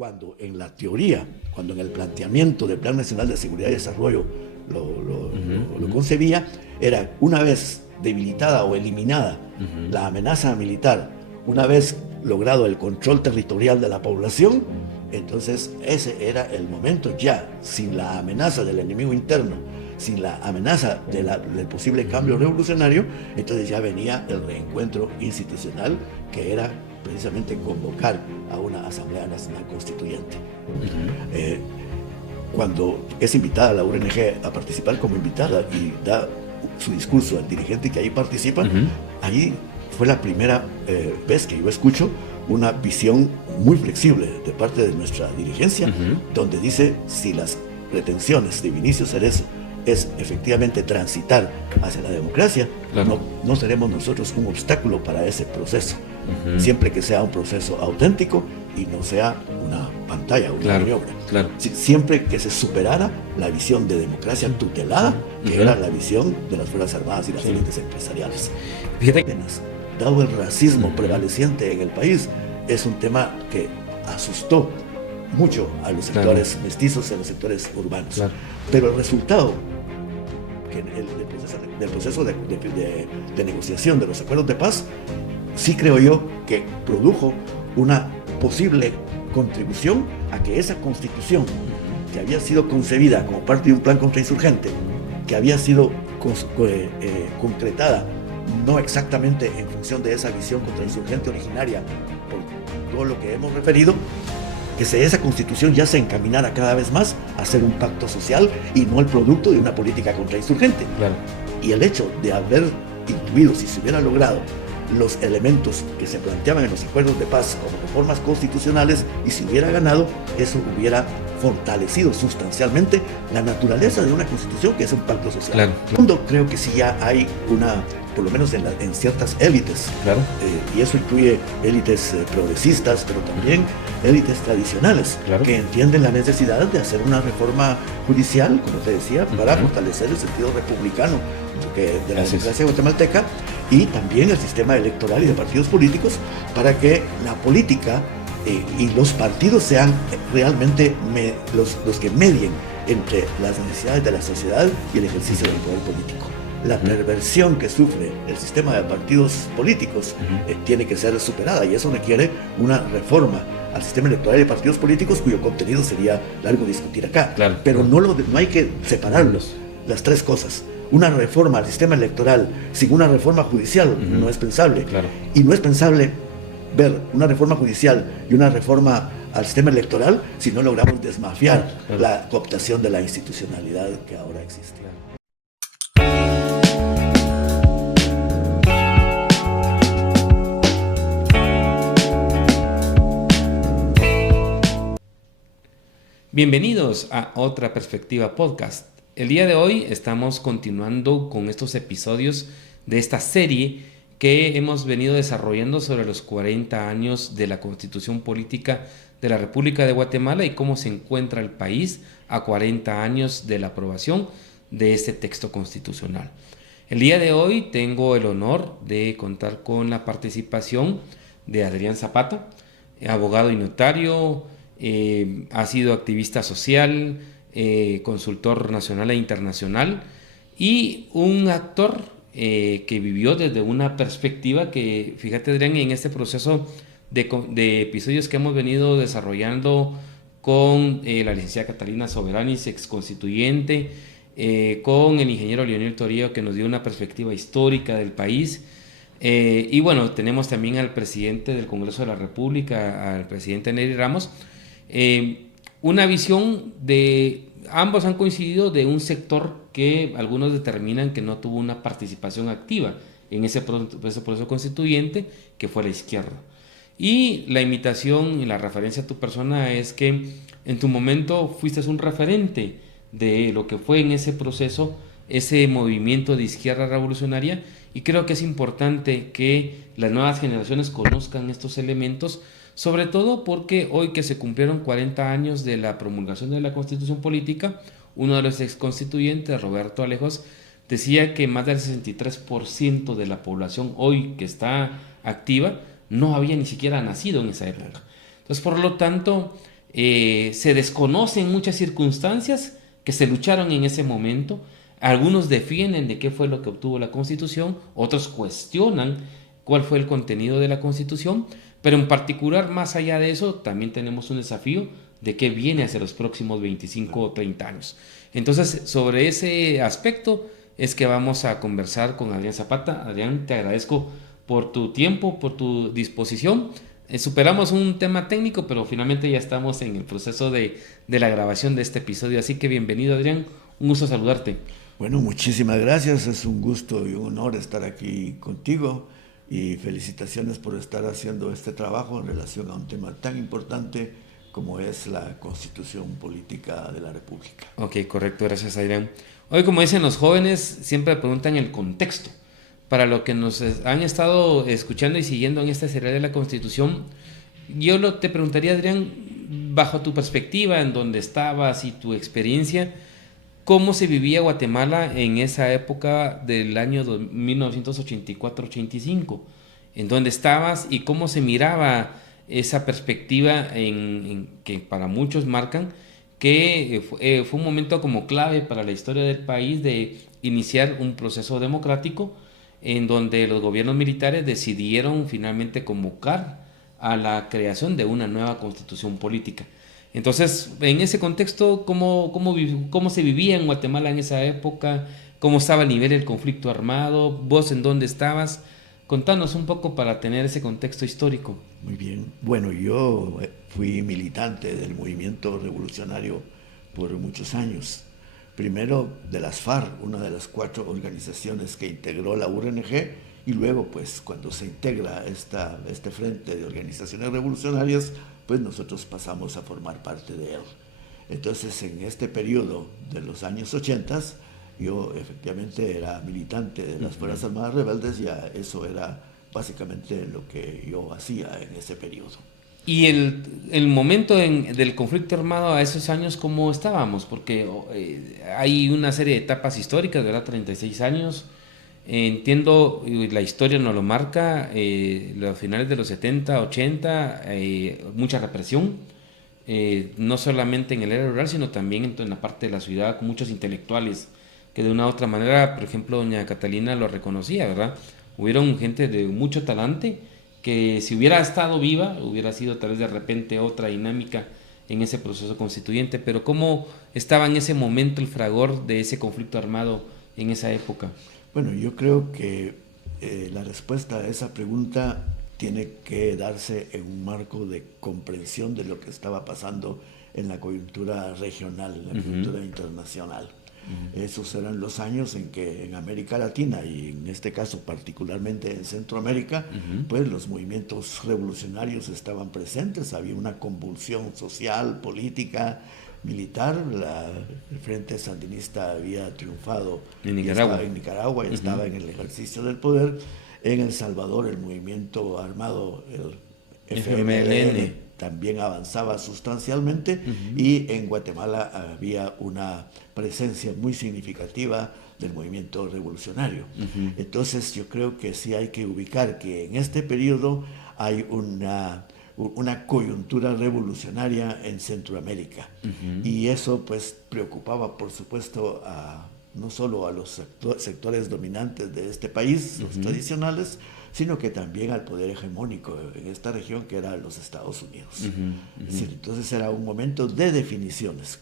cuando en la teoría, cuando en el planteamiento del Plan Nacional de Seguridad y Desarrollo lo concebía, era una vez debilitada o eliminada la amenaza militar, una vez logrado el control territorial de la población, entonces ese era el momento ya, sin la amenaza del enemigo interno, sin la amenaza del posible cambio revolucionario, entonces ya venía el reencuentro institucional, que era precisamente convocar a una Asamblea Nacional Constituyente. Cuando es invitada la UNG a participar como invitada y da su discurso al dirigente que ahí participa, ahí fue la primera vez que yo escucho una visión muy flexible de parte de nuestra dirigencia, donde dice, si las pretensiones de Vinicio Cerezo es efectivamente transitar hacia la democracia, no seremos nosotros un obstáculo para ese proceso, siempre que sea un proceso auténtico y no sea una pantalla, una maniobra. Siempre que se superara la visión de democracia tutelada, que era la visión de las Fuerzas Armadas y las élites empresariales. Fíjate, dado el racismo prevaleciente en el país, es un tema que asustó mucho a los sectores mestizos y a los sectores urbanos. Pero el resultado del proceso de negociación de los acuerdos de paz, sí creo yo que produjo una posible contribución a que esa constitución, que había sido concebida como parte de un plan contrainsurgente, que había sido concretada no exactamente en función de esa visión contrainsurgente originaria, por todo lo que hemos referido, que esa constitución ya se encaminara cada vez más a ser un pacto social y no el producto de una política contrainsurgente. Y el hecho de haber incluido, si se hubiera logrado, los elementos que se planteaban en los acuerdos de paz como reformas constitucionales, y si hubiera ganado, eso hubiera fortalecido sustancialmente la naturaleza de una constitución que es un pacto social. En el mundo creo que sí ya hay una, por lo menos en ciertas élites, y eso incluye élites progresistas, pero también élites tradicionales, que entienden la necesidad de hacer una reforma judicial, como te decía, para fortalecer el sentido republicano de la democracia guatemalteca, y también el sistema electoral y de partidos políticos, para que la política y los partidos sean realmente los que medien entre las necesidades de la sociedad y el ejercicio del poder político. La perversión que sufre el sistema de partidos políticos tiene que ser superada, y eso requiere una reforma al sistema electoral de partidos políticos, cuyo contenido sería largo discutir acá. Pero no hay que separarlos, las tres cosas. Una reforma al sistema electoral sin una reforma judicial no es pensable. Y no es pensable ver una reforma judicial y una reforma al sistema electoral si no logramos desmafiar la cooptación de la institucionalidad que ahora existe. bienvenidos a Otra Perspectiva Podcast. El día de hoy estamos continuando con estos episodios de esta serie que hemos venido desarrollando sobre los 40 años de la Constitución Política de la República de Guatemala y cómo se encuentra el país a 40 años de la aprobación de este texto constitucional. El día de hoy tengo el honor de contar con la participación de Adrián Zapata, abogado y notario, ha sido activista social, consultor nacional e internacional y un actor que vivió desde una perspectiva que, fíjate Adrián, en este proceso de episodios que hemos venido desarrollando con la licenciada Catalina Soberanis, ex constituyente, con el ingeniero Leonel Torillo, que nos dio una perspectiva histórica del país, y bueno, tenemos también al presidente del Congreso de la República, al presidente Nery Ramos. Una visión de ambos han coincidido de un sector que algunos determinan que no tuvo una participación activa en ese proceso constituyente, que fue la izquierda. Y la invitación y la referencia a tu persona es que en tu momento fuiste un referente de lo que fue en ese proceso, ese movimiento de izquierda revolucionaria, y creo que es importante que las nuevas generaciones conozcan estos elementos, sobre todo porque hoy que se cumplieron 40 años de la promulgación de la Constitución Política, uno de los ex constituyentes, Roberto Alejos, decía que más del 63% de la población hoy que está activa no había ni siquiera nacido en esa época. Entonces, por lo tanto, Se desconocen muchas circunstancias que se lucharon en ese momento. Algunos defienden de qué fue lo que obtuvo la Constitución, otros cuestionan cuál fue el contenido de la Constitución, pero en particular, más allá de eso, también tenemos un desafío de qué viene hacia los próximos 25 o 30 años. Entonces, sobre ese aspecto es que vamos a conversar con Adrián Zapata. Adrián, te agradezco por tu tiempo, por tu disposición. Superamos un tema técnico, pero finalmente ya estamos en el proceso de la grabación de este episodio. Así que bienvenido, Adrián. Un gusto saludarte. Bueno, muchísimas gracias. Es un gusto y un honor estar aquí contigo y felicitaciones por estar haciendo este trabajo en relación a un tema tan importante como es la Constitución Política de la República. Ok, correcto. Gracias, Adrián. Hoy, como dicen los jóvenes, siempre preguntan el contexto. Para lo que nos han estado escuchando y siguiendo en esta serie de la Constitución, yo te preguntaría, Adrián, bajo tu perspectiva, en donde estabas y tu experiencia, ¿cómo se vivía Guatemala en esa época del año 1984-85? ¿En dónde estabas y cómo se miraba esa perspectiva que para muchos marcan que fue un momento como clave para la historia del país de iniciar un proceso democrático en donde los gobiernos militares decidieron finalmente convocar a la creación de una nueva constitución política? Entonces, en ese contexto, ¿cómo se vivía en Guatemala en esa época? ¿Cómo estaba a nivel del conflicto armado? ¿Vos en dónde estabas? Contanos un poco para tener ese contexto histórico. Muy bien. Bueno, yo fui militante del movimiento revolucionario por muchos años. Primero de las FARC, una de las 4 organizaciones que integró la URNG, y luego, pues, cuando se integra este frente de organizaciones revolucionarias, pues nosotros pasamos a formar parte de él. Entonces, en este periodo de los años 80, yo efectivamente era militante de las Fuerzas Armadas Rebeldes, ya eso era básicamente lo que yo hacía en ese periodo. Y el momento del conflicto armado a esos años, ¿cómo estábamos? Porque hay una serie de etapas históricas, ¿verdad? 36 años. Entiendo, la historia nos lo marca, los finales de los 70, 80, mucha represión, no solamente en el área rural, sino también en la parte de la ciudad, con muchos intelectuales que de una u otra manera, por ejemplo, doña Catalina lo reconocía, ¿verdad? Hubieron gente de mucho talante que si hubiera estado viva, hubiera sido tal vez de repente otra dinámica en ese proceso constituyente, pero ¿cómo estaba en ese momento el fragor de ese conflicto armado en esa época? Bueno, yo creo que la respuesta a esa pregunta tiene que darse en un marco de comprensión de lo que estaba pasando en la coyuntura regional, en la coyuntura internacional. Esos eran los años en que en América Latina y en este caso particularmente en Centroamérica, pues los movimientos revolucionarios estaban presentes, había una convulsión social, política, militar. El Frente Sandinista había triunfado en Nicaragua, y estaba en el ejercicio del poder. En El Salvador el movimiento armado, el FMLN, también avanzaba sustancialmente, y en Guatemala había una presencia muy significativa del movimiento revolucionario. Entonces yo creo que sí hay que ubicar que en este periodo hay una coyuntura revolucionaria en Centroamérica, y eso pues preocupaba por supuesto no solo a los sectores dominantes de este país, los tradicionales, sino que también al poder hegemónico en esta región, que era los Estados Unidos. Es decir, entonces era un momento de definiciones,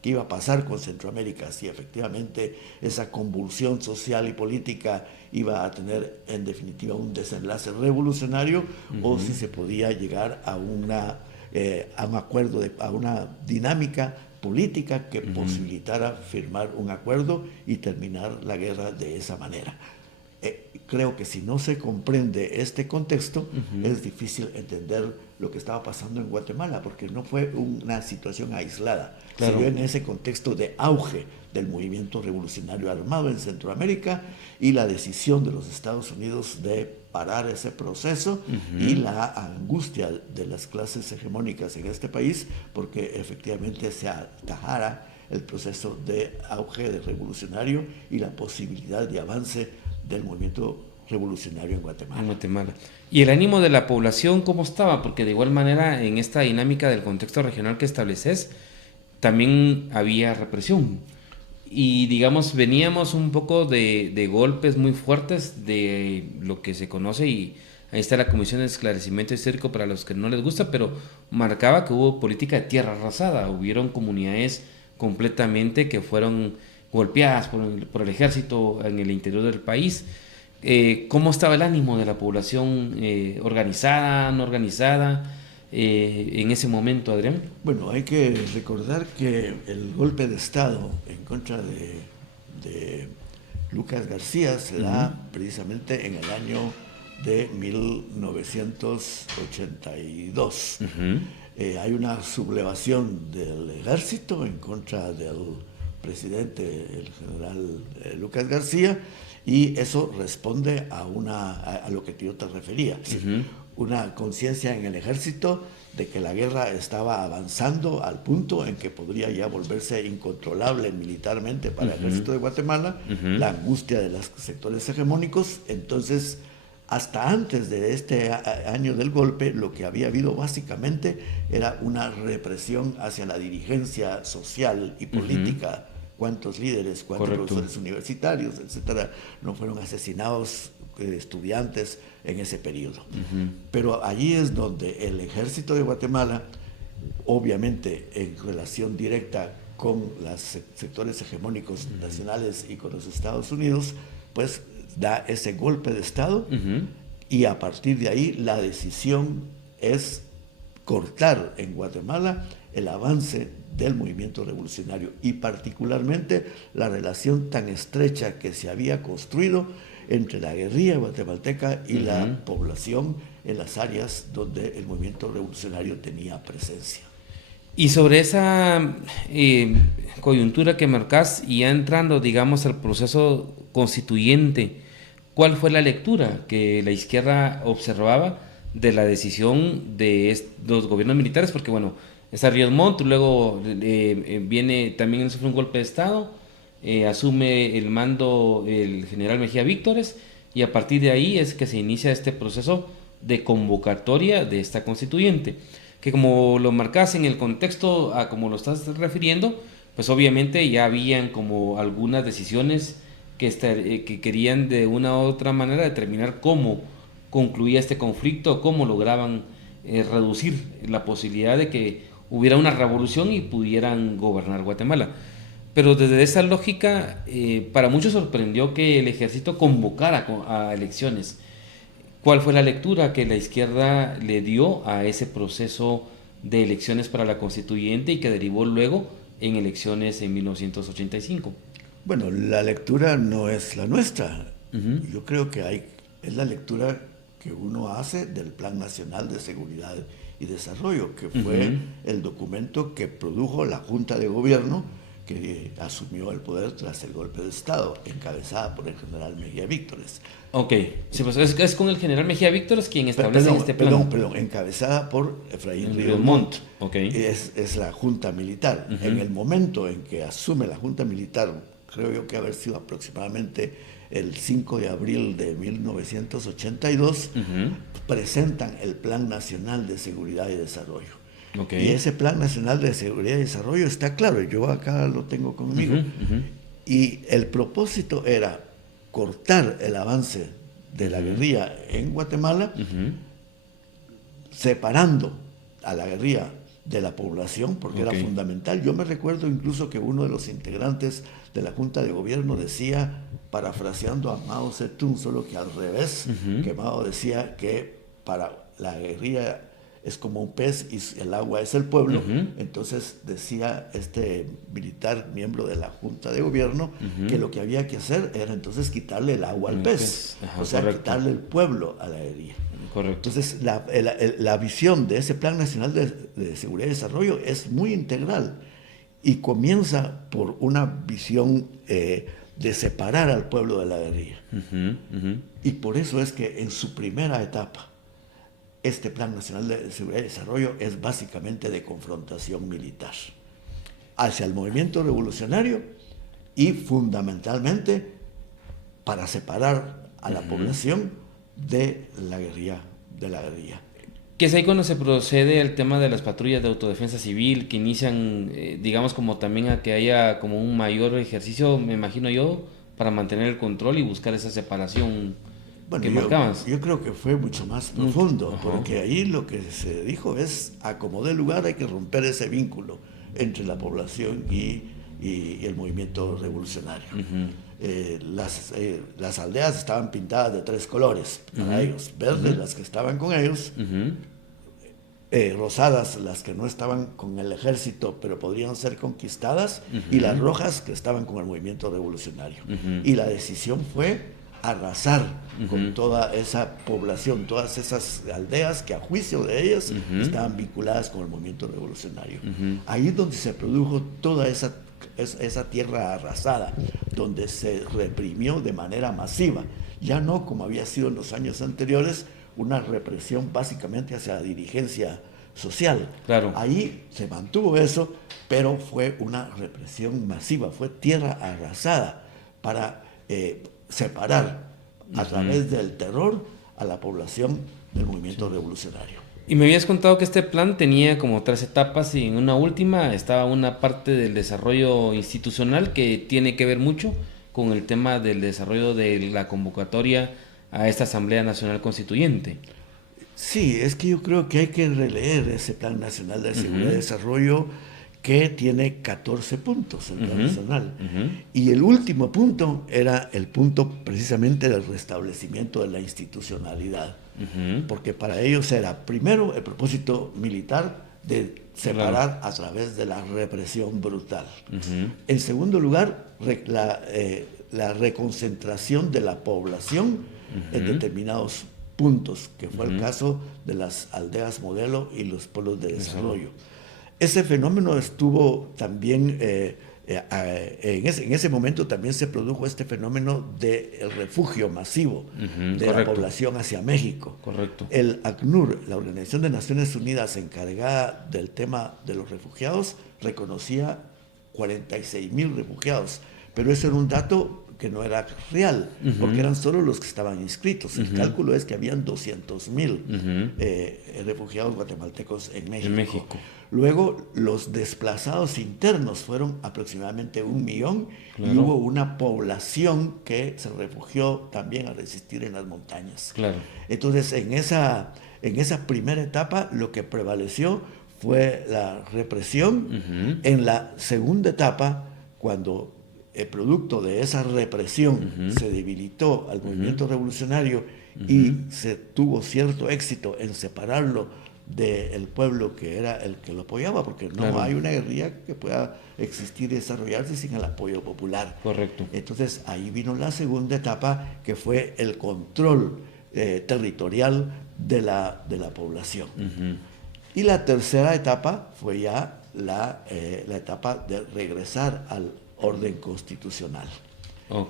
qué iba a pasar con Centroamérica, si efectivamente esa convulsión social y política iba a tener en definitiva un desenlace revolucionario, o si se podía llegar a un acuerdo, a una dinámica política que posibilitara firmar un acuerdo y terminar la guerra de esa manera. Creo que si no se comprende este contexto, es difícil entender lo que estaba pasando en Guatemala, porque no fue una situación aislada. Claro. Se dio en ese contexto de auge del movimiento revolucionario armado en Centroamérica, y la decisión de los Estados Unidos de parar ese proceso, y la angustia de las clases hegemónicas en este país, porque efectivamente se atajara el proceso de auge revolucionario y la posibilidad de avance del movimiento revolucionario en Guatemala. En Guatemala. ¿Y el ánimo de la población cómo estaba? Porque de igual manera, en esta dinámica del contexto regional que estableces, también había represión. Y digamos, veníamos un poco de golpes muy fuertes de lo que se conoce, y ahí está la Comisión de Esclarecimiento Histórico para los que no les gusta, pero marcaba que hubo política de tierra arrasada. Hubieron comunidades completamente que fueron golpeadas por el ejército en el interior del país. ¿Cómo estaba el ánimo de la población organizada, no organizada, en ese momento, Adrián? Bueno, hay que recordar que el golpe de Estado en contra de Lucas García se da precisamente en el año de 1982. Hay una sublevación del ejército en contra del presidente, el general Lucas García, y eso responde a lo que yo te refería. Una conciencia en el ejército de que la guerra estaba avanzando al punto en que podría ya volverse incontrolable militarmente para el ejército de Guatemala, la angustia de los sectores hegemónicos. Entonces, hasta antes de este año del golpe, lo que había habido básicamente era una represión hacia la dirigencia social y política. Cuántos líderes, cuántos profesores universitarios, etcétera, no fueron asesinados, estudiantes en ese periodo. Pero allí es donde el ejército de Guatemala, obviamente en relación directa con los sectores hegemónicos nacionales y con los Estados Unidos, pues da ese golpe de Estado, y a partir de ahí la decisión es cortar en Guatemala el avance del movimiento revolucionario, y particularmente la relación tan estrecha que se había construido entre la guerrilla guatemalteca y la población en las áreas donde el movimiento revolucionario tenía presencia. Y sobre esa coyuntura que marcás, y ya entrando, digamos, al proceso constituyente, ¿cuál fue la lectura que la izquierda observaba de la decisión de los gobiernos militares? Porque, bueno, está Ríos Montt, luego viene también, sufre un golpe de Estado, asume el mando el general Mejía Víctores, y a partir de ahí es que se inicia este proceso de convocatoria de esta constituyente, que como lo marcas en el contexto a como lo estás refiriendo, pues obviamente ya habían como algunas decisiones que querían de una u otra manera determinar cómo concluía este conflicto, cómo lograban reducir la posibilidad de que hubiera una revolución y pudieran gobernar Guatemala. Pero desde esa lógica, para muchos sorprendió que el ejército convocara a elecciones. ¿Cuál fue la lectura que la izquierda le dio a ese proceso de elecciones para la constituyente y que derivó luego en elecciones en 1985? Bueno, la lectura no es la nuestra. Yo creo que es la lectura que uno hace del Plan Nacional de Seguridad y Desarrollo, que fue el documento que produjo la Junta de Gobierno que asumió el poder tras el golpe de Estado, encabezada por el general Mejía Víctores. Ok, sí, pues es con el general Mejía Víctores quien establece este plan. Perdón, encabezada por Efraín Ríos Montt. Okay. Es la Junta Militar. En el momento en que asume la Junta Militar, creo yo que haber sido aproximadamente el 5 de abril de 1982, presentan el Plan Nacional de Seguridad y Desarrollo. Okay. Y ese Plan Nacional de Seguridad y Desarrollo está claro, yo acá lo tengo conmigo. Y el propósito era cortar el avance de la guerrilla en Guatemala, separando a la guerrilla de la población, porque era fundamental. Yo me recuerdo incluso que uno de los integrantes de la Junta de Gobierno decía, parafraseando a Mao Zedong, solo que al revés, que Mao decía que para la guerrilla es como un pez y el agua es el pueblo. Entonces decía este militar, miembro de la Junta de Gobierno, que lo que había que hacer era entonces quitarle el agua al pez. O sea, correcto, quitarle el pueblo a la guerrilla. Correcto. Entonces la visión de ese Plan Nacional de Seguridad y Desarrollo es muy integral y comienza por una visión de separar al pueblo de la guerrilla. Y por eso es que en su primera etapa este Plan Nacional de Seguridad y Desarrollo es básicamente de confrontación militar hacia el movimiento revolucionario y fundamentalmente para separar a la población de la guerrilla. Que es ahí cuando se procede el tema de las patrullas de autodefensa civil, que inician, digamos, como también a que haya como un mayor ejercicio, me imagino yo, para mantener el control y buscar esa separación que marcabas. Yo creo que fue mucho más profundo, porque ahí lo que se dijo es, a como dé lugar hay que romper ese vínculo entre la población y el movimiento revolucionario. Las aldeas estaban pintadas de 3 colores para ellos: verdes las que estaban con ellos, rosadas las que no estaban con el ejército pero podrían ser conquistadas, y las rojas que estaban con el movimiento revolucionario. Y la decisión fue arrasar con toda esa población, todas esas aldeas que a juicio de ellas estaban vinculadas con el movimiento revolucionario. Ahí es donde se produjo toda esa tierra arrasada, donde se reprimió de manera masiva, ya no como había sido en los años anteriores, una represión básicamente hacia la dirigencia social. Claro. Ahí se mantuvo eso, pero fue una represión masiva, fue tierra arrasada para separar a través del terror a la población del movimiento revolucionario. Y me habías contado que este plan tenía como 3 etapas y en una última estaba una parte del desarrollo institucional que tiene que ver mucho con el tema del desarrollo de la convocatoria a esta Asamblea Nacional Constituyente. Sí, es que yo creo que hay que releer ese Plan Nacional de Seguridad y Desarrollo, que tiene 14 puntos, el Plan Nacional. Y el último punto era el punto precisamente del restablecimiento de la institucionalidad. Porque para ellos era, primero, el propósito militar de separar a través de la represión brutal. En segundo lugar, la reconcentración de la población en determinados puntos, que fue el caso de las aldeas modelo y los pueblos de desarrollo. Ese fenómeno estuvo también, en ese momento también se produjo este fenómeno del refugio masivo de la población hacia México. Correcto. El ACNUR, la Organización de Naciones Unidas encargada del tema de los refugiados, reconocía 46,000 refugiados, pero eso era un dato que no era real, porque eran solo los que estaban inscritos. El cálculo es que habían 200,000 refugiados guatemaltecos en México. Luego, los desplazados internos fueron aproximadamente 1,000,000, y hubo una población que se refugió también a resistir en las montañas. Entonces, en esa primera etapa, lo que prevaleció fue la represión. En la segunda etapa, cuando el producto de esa represión se debilitó al movimiento revolucionario y se tuvo cierto éxito en separarlo del pueblo que era el que lo apoyaba, porque no hay una guerrilla que pueda existir y desarrollarse sin el apoyo popular. Correcto. Entonces ahí vino la segunda etapa, que fue el control territorial de la población. Y la tercera etapa fue ya la etapa de regresar al orden constitucional.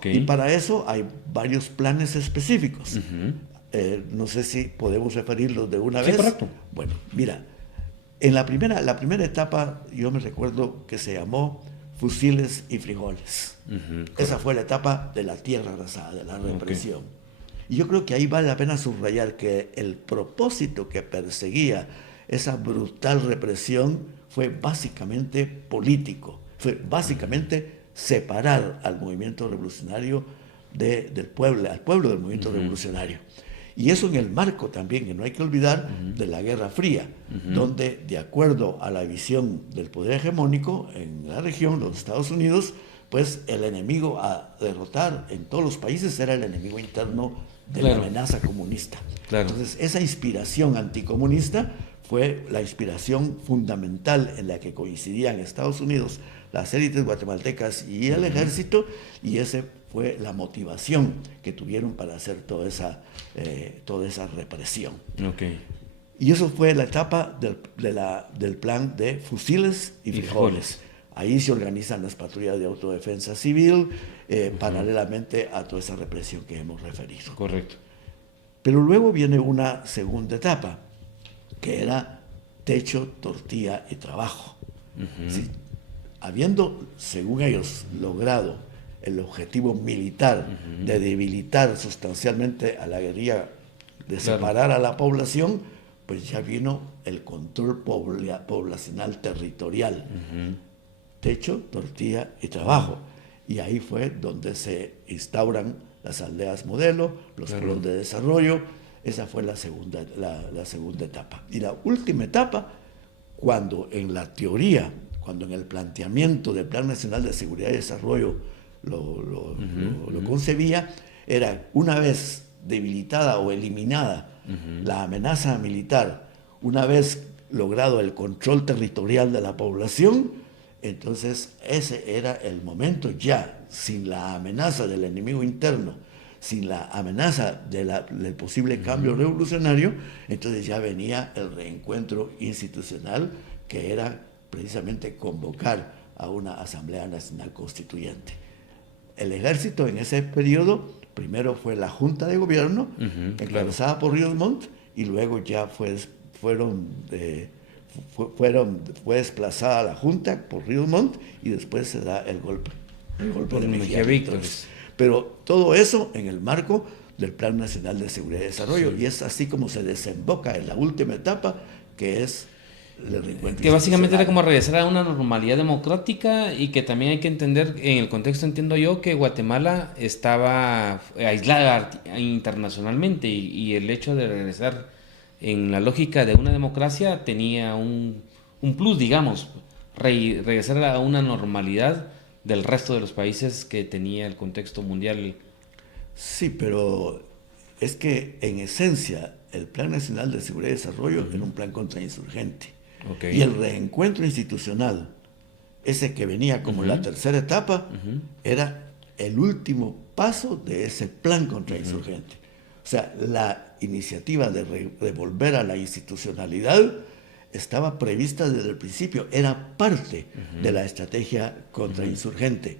Y para eso hay varios planes específicos. No sé si podemos referirlos de una vez. Correcto. Bueno, mira, en la primera etapa yo me recuerdo que se llamó fusiles y frijoles. Esa fue la etapa de la tierra arrasada, de la represión. Y yo creo que ahí vale la pena subrayar que el propósito que perseguía esa brutal represión fue básicamente político, fue básicamente separar al movimiento revolucionario del pueblo, al pueblo del movimiento revolucionario. Y eso en el marco también, que no hay que olvidar, de la Guerra Fría, donde, de acuerdo a la visión del poder hegemónico en la región, los Estados Unidos, pues el enemigo a derrotar en todos los países era el enemigo interno de la amenaza comunista. Entonces, esa inspiración anticomunista fue la inspiración fundamental en la que coincidían Estados Unidos, las élites guatemaltecas y el ejército, y esa fue la motivación que tuvieron para hacer toda esa represión. Y eso fue la etapa del plan de fusiles y frijoles. Ahí se organizan las patrullas de autodefensa civil, paralelamente a toda esa represión que hemos referido. Correcto. Pero luego viene una segunda etapa, que era techo, tortilla y trabajo. ¿Sí? Habiendo, según ellos, logrado el objetivo militar de debilitar sustancialmente a la guerrilla, de separar a la población, pues ya vino el control poblacional territorial. Techo, tortilla y trabajo. Y ahí fue donde se instauran las aldeas modelo, los pueblos de desarrollo. Esa fue la segunda etapa. Y la última etapa, cuando en la teoría, cuando en el planteamiento del Plan Nacional de Seguridad y Desarrollo lo concebía, era una vez debilitada o eliminada la amenaza militar, una vez logrado el control territorial de la población, entonces ese era el momento ya, sin la amenaza del enemigo interno, sin la amenaza del posible cambio revolucionario, entonces ya venía el reencuentro institucional, que era precisamente convocar a una Asamblea Nacional Constituyente. El ejército en ese periodo, primero fue la Junta de Gobierno, encabezada por Ríos Montt, y luego ya fue desplazada la Junta por Ríos Montt, y después se da el golpe de Mejía Víctores. Pero todo eso en el marco del Plan Nacional de Seguridad y Desarrollo, y es así como se desemboca en la última etapa, que es el reencuentro. Que básicamente era como regresar a una normalidad democrática, y que también hay que entender, en el contexto entiendo yo, que Guatemala estaba aislada internacionalmente, y el hecho de regresar en la lógica de una democracia tenía un plus, digamos, regresar a una normalidad del resto de los países que tenía el contexto mundial. Sí, pero es que en esencia el Plan Nacional de Seguridad y Desarrollo era un plan contrainsurgente. Y el reencuentro institucional, ese que venía como la tercera etapa, era el último paso de ese plan contrainsurgente. O sea, la iniciativa de volver a la institucionalidad estaba prevista desde el principio, era parte de la estrategia contrainsurgente.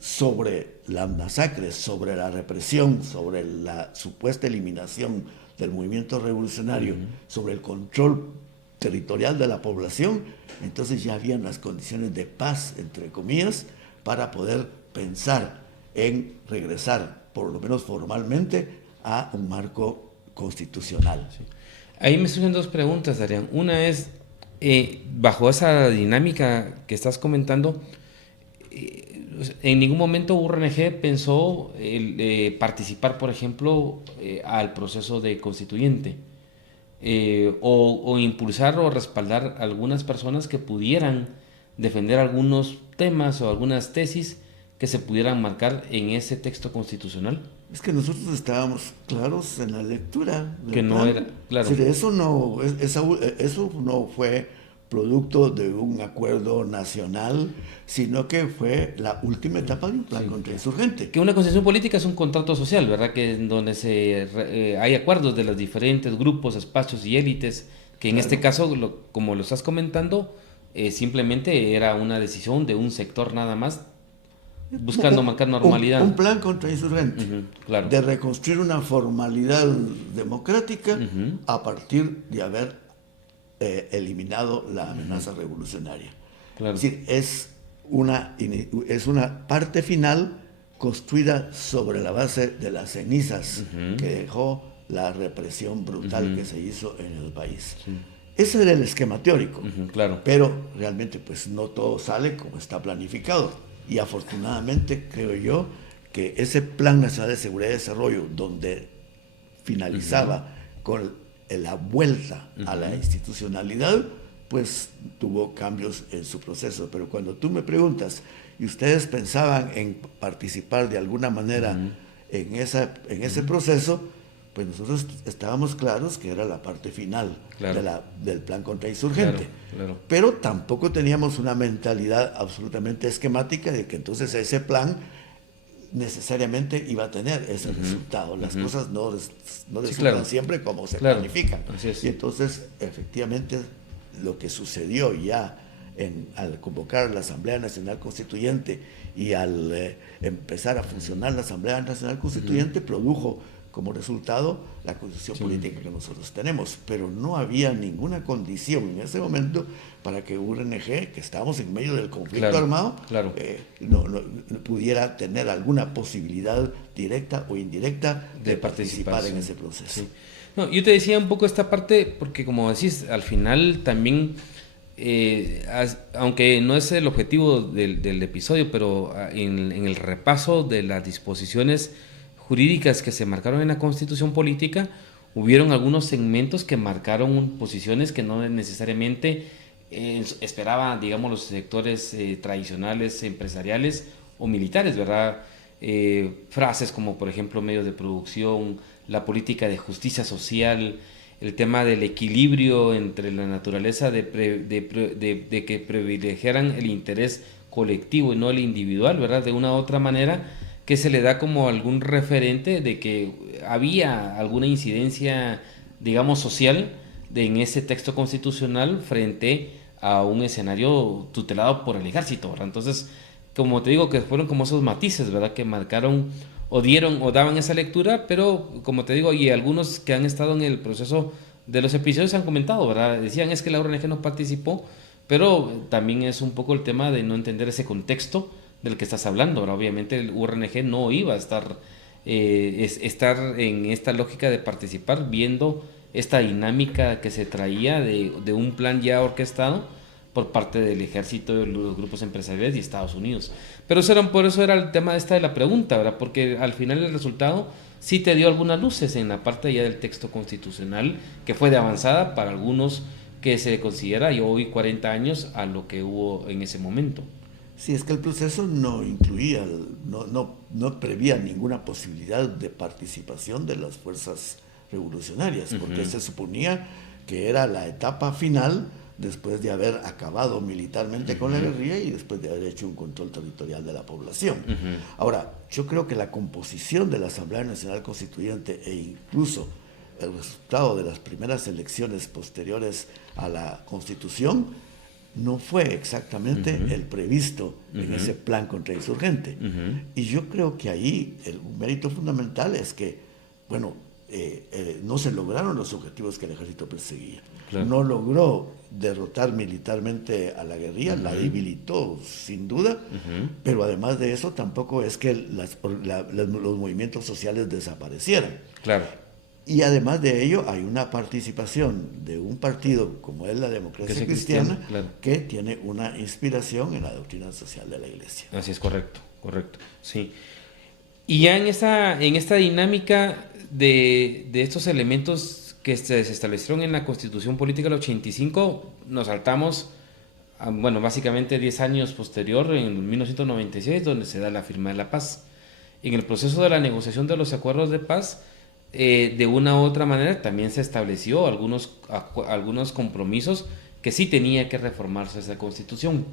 Sobre las masacres, sobre la represión, sobre la supuesta eliminación del movimiento revolucionario, sobre el control territorial de la población, entonces ya habían las condiciones de paz, entre comillas, para poder pensar en regresar, por lo menos formalmente, a un marco constitucional. Sí. Ahí me surgen dos preguntas, Darían. Una es, bajo esa dinámica que estás comentando, en ningún momento URNG pensó participar, por ejemplo, al proceso de constituyente, o impulsar o respaldar a algunas personas que pudieran defender algunos temas o algunas tesis que se pudieran marcar en ese texto constitucional. Es que nosotros estábamos claros en la lectura del que no plan. era claro. Sí, eso no fue producto de un acuerdo nacional, sino que fue la última etapa de un plan contrainsurgente. Que una constitución política es un contrato social, ¿verdad? Que en donde hay acuerdos de los diferentes grupos, espacios y élites, que en este caso, como lo estás comentando, simplemente era una decisión de un sector nada más, buscando marcar normalidad. Un plan contrainsurgente, claro. De reconstruir una formalidad democrática a partir de haber eliminado la amenaza revolucionaria. Claro. Es decir, es una parte final construida sobre la base de las cenizas que dejó la represión brutal que se hizo en el país. Ese era el esquema teórico, claro. Pero realmente pues no todo sale como está planificado. Y afortunadamente creo yo que ese Plan Nacional de Seguridad y Desarrollo, donde finalizaba con la vuelta a la institucionalidad, pues tuvo cambios en su proceso. Pero cuando tú me preguntas, ¿y ustedes pensaban en participar de alguna manera en ese proceso? Pues nosotros estábamos claros que era la parte final del plan contrainsurgente. Claro. Pero tampoco teníamos una mentalidad absolutamente esquemática de que entonces ese plan necesariamente iba a tener ese resultado. Las cosas no resultan siempre como se planifican. Y entonces, efectivamente, lo que sucedió ya al convocar la Asamblea Nacional Constituyente y al empezar a funcionar la Asamblea Nacional Constituyente produjo como resultado la constitución política que nosotros tenemos, pero no había ninguna condición en ese momento para que URNG, que estábamos en medio del conflicto armado, no pudiera tener alguna posibilidad directa o indirecta de participar en ese proceso. Sí. No, yo te decía un poco esta parte porque, como decís, al final también, aunque no es el objetivo del episodio, pero en el repaso de las disposiciones jurídicas que se marcaron en la Constitución Política, hubieron algunos segmentos que marcaron posiciones que no necesariamente esperaban, digamos, los sectores tradicionales, empresariales o militares, ¿verdad? Frases como, por ejemplo, medios de producción, la política de justicia social, el tema del equilibrio entre la naturaleza de que privilegiaran el interés colectivo y no el individual, ¿verdad? De una u otra manera, que se le da como algún referente de que había alguna incidencia, digamos, social en ese texto constitucional frente a un escenario tutelado por el ejército, ¿verdad? Entonces, como te digo, que fueron como esos matices, ¿verdad? Que marcaron o dieron o daban esa lectura, pero como te digo, y algunos que han estado en el proceso de los episodios han comentado, ¿verdad? Decían es que la URNG no participó, pero también es un poco el tema de no entender ese contexto del que estás hablando, ¿verdad? Obviamente el URNG no iba a estar en esta lógica de participar viendo esta dinámica que se traía de un plan ya orquestado por parte del ejército, de los grupos empresariales y Estados Unidos. Pero por eso era el tema de la pregunta, ¿verdad? Porque al final el resultado sí te dio algunas luces en la parte ya del texto constitucional, que fue de avanzada para algunos que se considera, y hoy 40 años, a lo que hubo en ese momento. Sí, es que el proceso no incluía, no prevía ninguna posibilidad de participación de las fuerzas revolucionarias, porque se suponía que era la etapa final después de haber acabado militarmente con la guerrilla y después de haber hecho un control territorial de la población. Ahora, yo creo que la composición de la Asamblea Nacional Constituyente e incluso el resultado de las primeras elecciones posteriores a la Constitución no fue exactamente el previsto en ese plan contrainsurgente. Y yo creo que ahí el mérito fundamental es que, bueno, no se lograron los objetivos que el ejército perseguía. Claro. No logró derrotar militarmente a la guerrilla, la debilitó sin duda, pero además de eso tampoco es que los movimientos sociales desaparecieran. Claro. Y además de ello hay una participación de un partido como es la Democracia Cristiana, claro, que tiene una inspiración en la doctrina social de la Iglesia. Así es, correcto, sí. Y ya en esta dinámica de estos elementos que se establecieron en la Constitución Política del 85, nos saltamos, bueno, básicamente 10 años posterior, en 1996, donde se da la firma de la paz. En el proceso de la negociación de los acuerdos de paz, de una u otra manera también se estableció algunos compromisos que sí tenía que reformarse esa Constitución.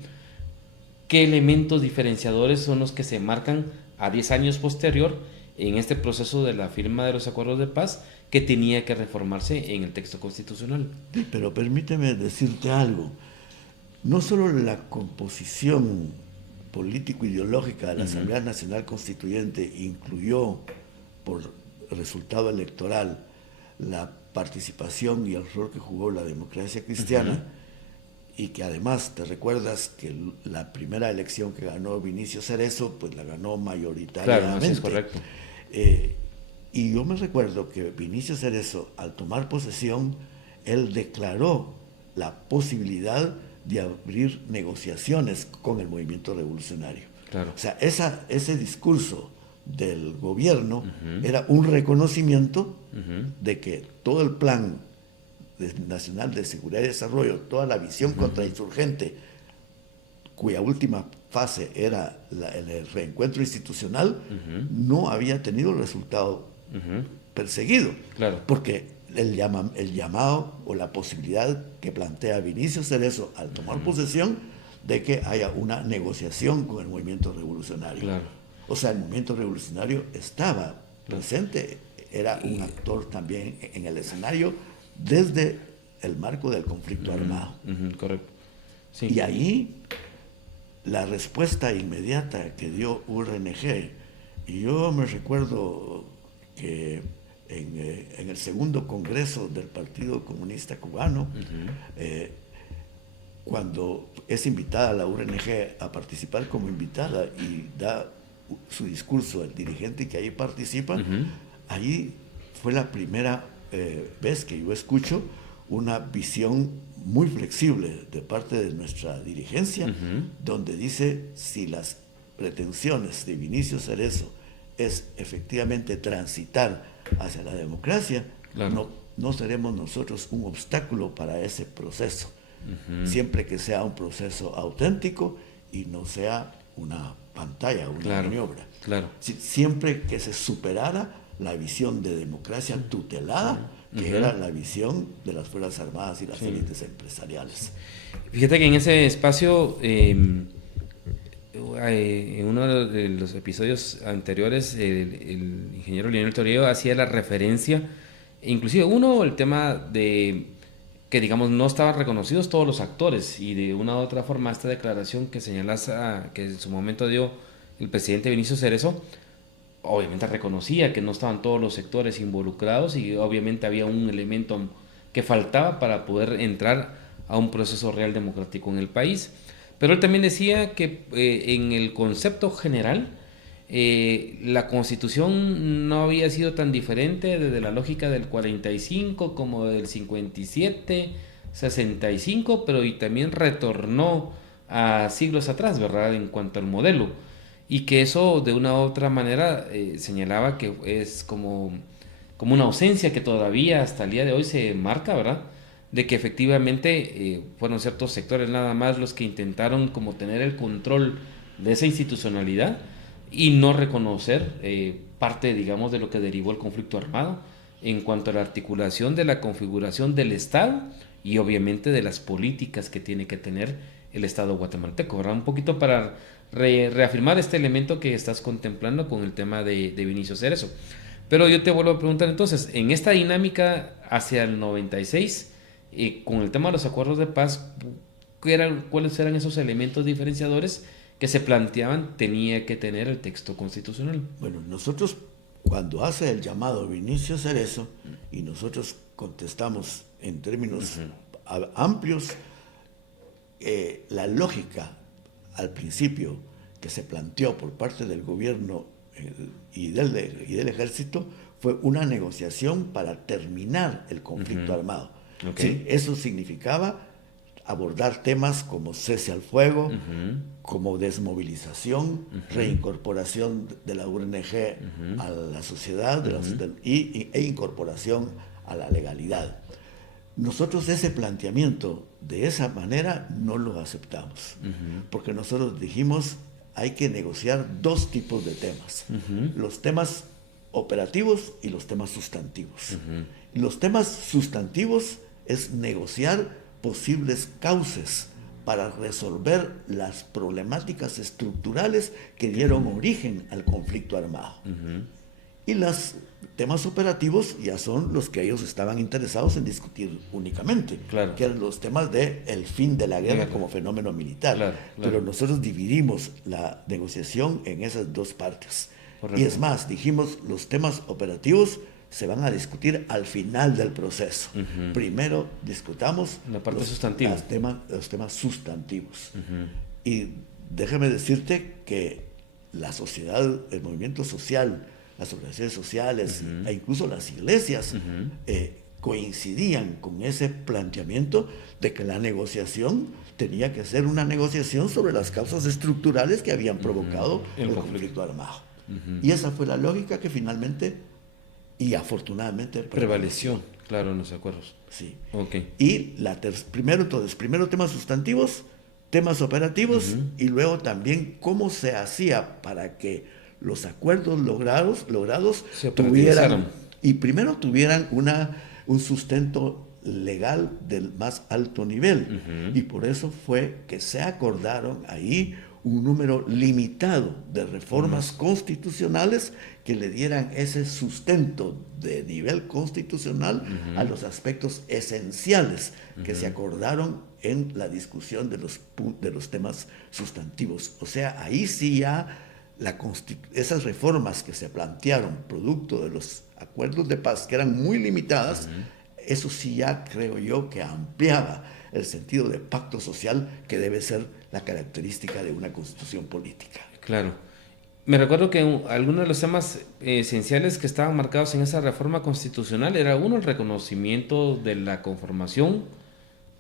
¿Qué elementos diferenciadores son los que se marcan a 10 años posterior en este proceso de la firma de los acuerdos de paz que tenía que reformarse en el texto constitucional? Sí, pero permíteme decirte algo. No solo la composición político-ideológica de la Asamblea Nacional Constituyente incluyó por resultado electoral la participación y el rol que jugó la Democracia Cristiana, y que además te recuerdas que la primera elección que ganó Vinicio Cerezo pues la ganó mayoritariamente. Claro, es correcto. Y yo me recuerdo que Vinicio Cerezo, al tomar posesión, él declaró la posibilidad de abrir negociaciones con el movimiento revolucionario. Claro. O sea, ese discurso del gobierno era un reconocimiento de que todo el plan nacional de seguridad y desarrollo, toda la visión contrainsurgente, cuya última fase era el reencuentro institucional, no había tenido el resultado perseguido. Claro. Porque el llamado o la posibilidad que plantea Vinicio Cerezo al tomar posesión de que haya una negociación con el movimiento revolucionario. Claro. O sea, el movimiento revolucionario estaba presente, era un actor también en el escenario desde el marco del conflicto armado. Correcto. Sí. Y ahí la respuesta inmediata que dio URNG, y yo me recuerdo que en el segundo congreso del Partido Comunista Cubano, cuando es invitada la URNG a participar como invitada y da su discurso el dirigente que ahí participa, ahí fue la primera vez que yo escucho una visión muy flexible de parte de nuestra dirigencia, donde dice: si las pretensiones de Vinicio Cerezo es efectivamente transitar hacia la democracia, no seremos nosotros un obstáculo para ese proceso, siempre que sea un proceso auténtico y no sea una pantalla, una maniobra. Siempre que se superara la visión de democracia tutelada, que era la visión de las Fuerzas Armadas y las élites empresariales. Fíjate que en ese espacio, en uno de los episodios anteriores, el ingeniero Leonel Torriello hacía la referencia, inclusive el tema de que, digamos, no estaban reconocidos todos los actores, y de una u otra forma esta declaración que señalas, que en su momento dio el presidente Vinicio Cerezo, obviamente reconocía que no estaban todos los sectores involucrados, y obviamente había un elemento que faltaba para poder entrar a un proceso real democrático en el país. Pero él también decía que en el concepto general, la Constitución no había sido tan diferente desde la lógica del 45 como del 57, 65, pero y también retornó a siglos atrás, ¿verdad?, en cuanto al modelo. Y que eso de una u otra manera señalaba que es como una ausencia que todavía hasta el día de hoy se marca, ¿verdad?, de que efectivamente fueron ciertos sectores nada más los que intentaron como tener el control de esa institucionalidad y no reconocer parte, digamos, de lo que derivó el conflicto armado en cuanto a la articulación de la configuración del Estado y obviamente de las políticas que tiene que tener el Estado guatemalteco, ¿verdad? Un poquito para reafirmar este elemento que estás contemplando con el tema de Vinicio Cerezo. Pero yo te vuelvo a preguntar entonces, en esta dinámica hacia el 96, con el tema de los acuerdos de paz, ¿cuáles eran esos elementos diferenciadores que se planteaban tenía que tener el texto constitucional? Bueno, nosotros cuando hace el llamado Vinicio Cerezo y nosotros contestamos en términos amplios, la lógica al principio que se planteó por parte del gobierno y del ejército fue una negociación para terminar el conflicto armado. Sí, eso significaba abordar temas como cese al fuego, como desmovilización, reincorporación de la URNG a la sociedad e incorporación a la legalidad. Nosotros ese planteamiento de esa manera no lo aceptamos, porque nosotros dijimos hay que negociar dos tipos de temas, los temas operativos y los temas sustantivos. Los temas sustantivos es negociar posibles causas para resolver las problemáticas estructurales que dieron origen al conflicto armado. Y los temas operativos ya son los que ellos estaban interesados en discutir únicamente, que eran los temas del fin de la guerra como fenómeno militar. Pero nosotros dividimos la negociación en esas dos partes. Y es más, dijimos los temas operativos se van a discutir al final del proceso. Primero discutamos la parte sustantiva. Los temas sustantivos. Y déjame decirte que la sociedad, el movimiento social, las organizaciones sociales e incluso las iglesias coincidían con ese planteamiento de que la negociación tenía que ser una negociación sobre las causas estructurales que habían provocado el conflicto armado. Y esa fue la lógica que finalmente y afortunadamente prevaleció, claro, en los acuerdos. Sí. Y primero temas sustantivos, temas operativos, y luego también cómo se hacía para que los acuerdos logrados tuvieran un sustento legal del más alto nivel. Y por eso fue que se acordaron ahí un número limitado de reformas constitucionales que le dieran ese sustento de nivel constitucional a los aspectos esenciales que se acordaron en la discusión de los temas sustantivos. O sea, ahí sí ya esas reformas que se plantearon producto de los acuerdos de paz, que eran muy limitadas, eso sí ya creo yo que ampliaba el sentido de pacto social que debe ser la característica de una constitución política. Claro. Me recuerdo que algunos de los temas esenciales que estaban marcados en esa reforma constitucional era uno, el reconocimiento de la conformación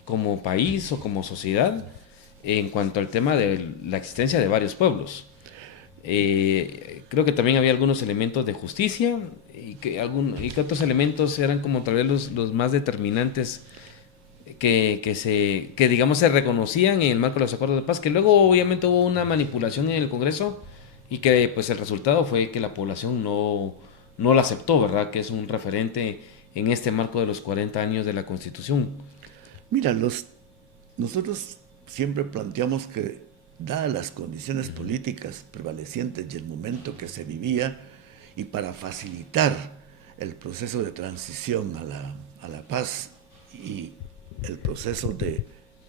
como país o como sociedad en cuanto al tema de la existencia de varios pueblos. Creo que también había algunos elementos de justicia y que otros elementos eran como tal vez los más determinantes que digamos se reconocían en el marco de los acuerdos de paz, que luego obviamente hubo una manipulación en el Congreso y que pues el resultado fue que la población no la aceptó, ¿verdad? Que es un referente en este marco de los 40 años de la Constitución. Mira, nosotros siempre planteamos que, dadas las condiciones políticas prevalecientes y el momento que se vivía, y para facilitar el proceso de transición a la paz y el proceso de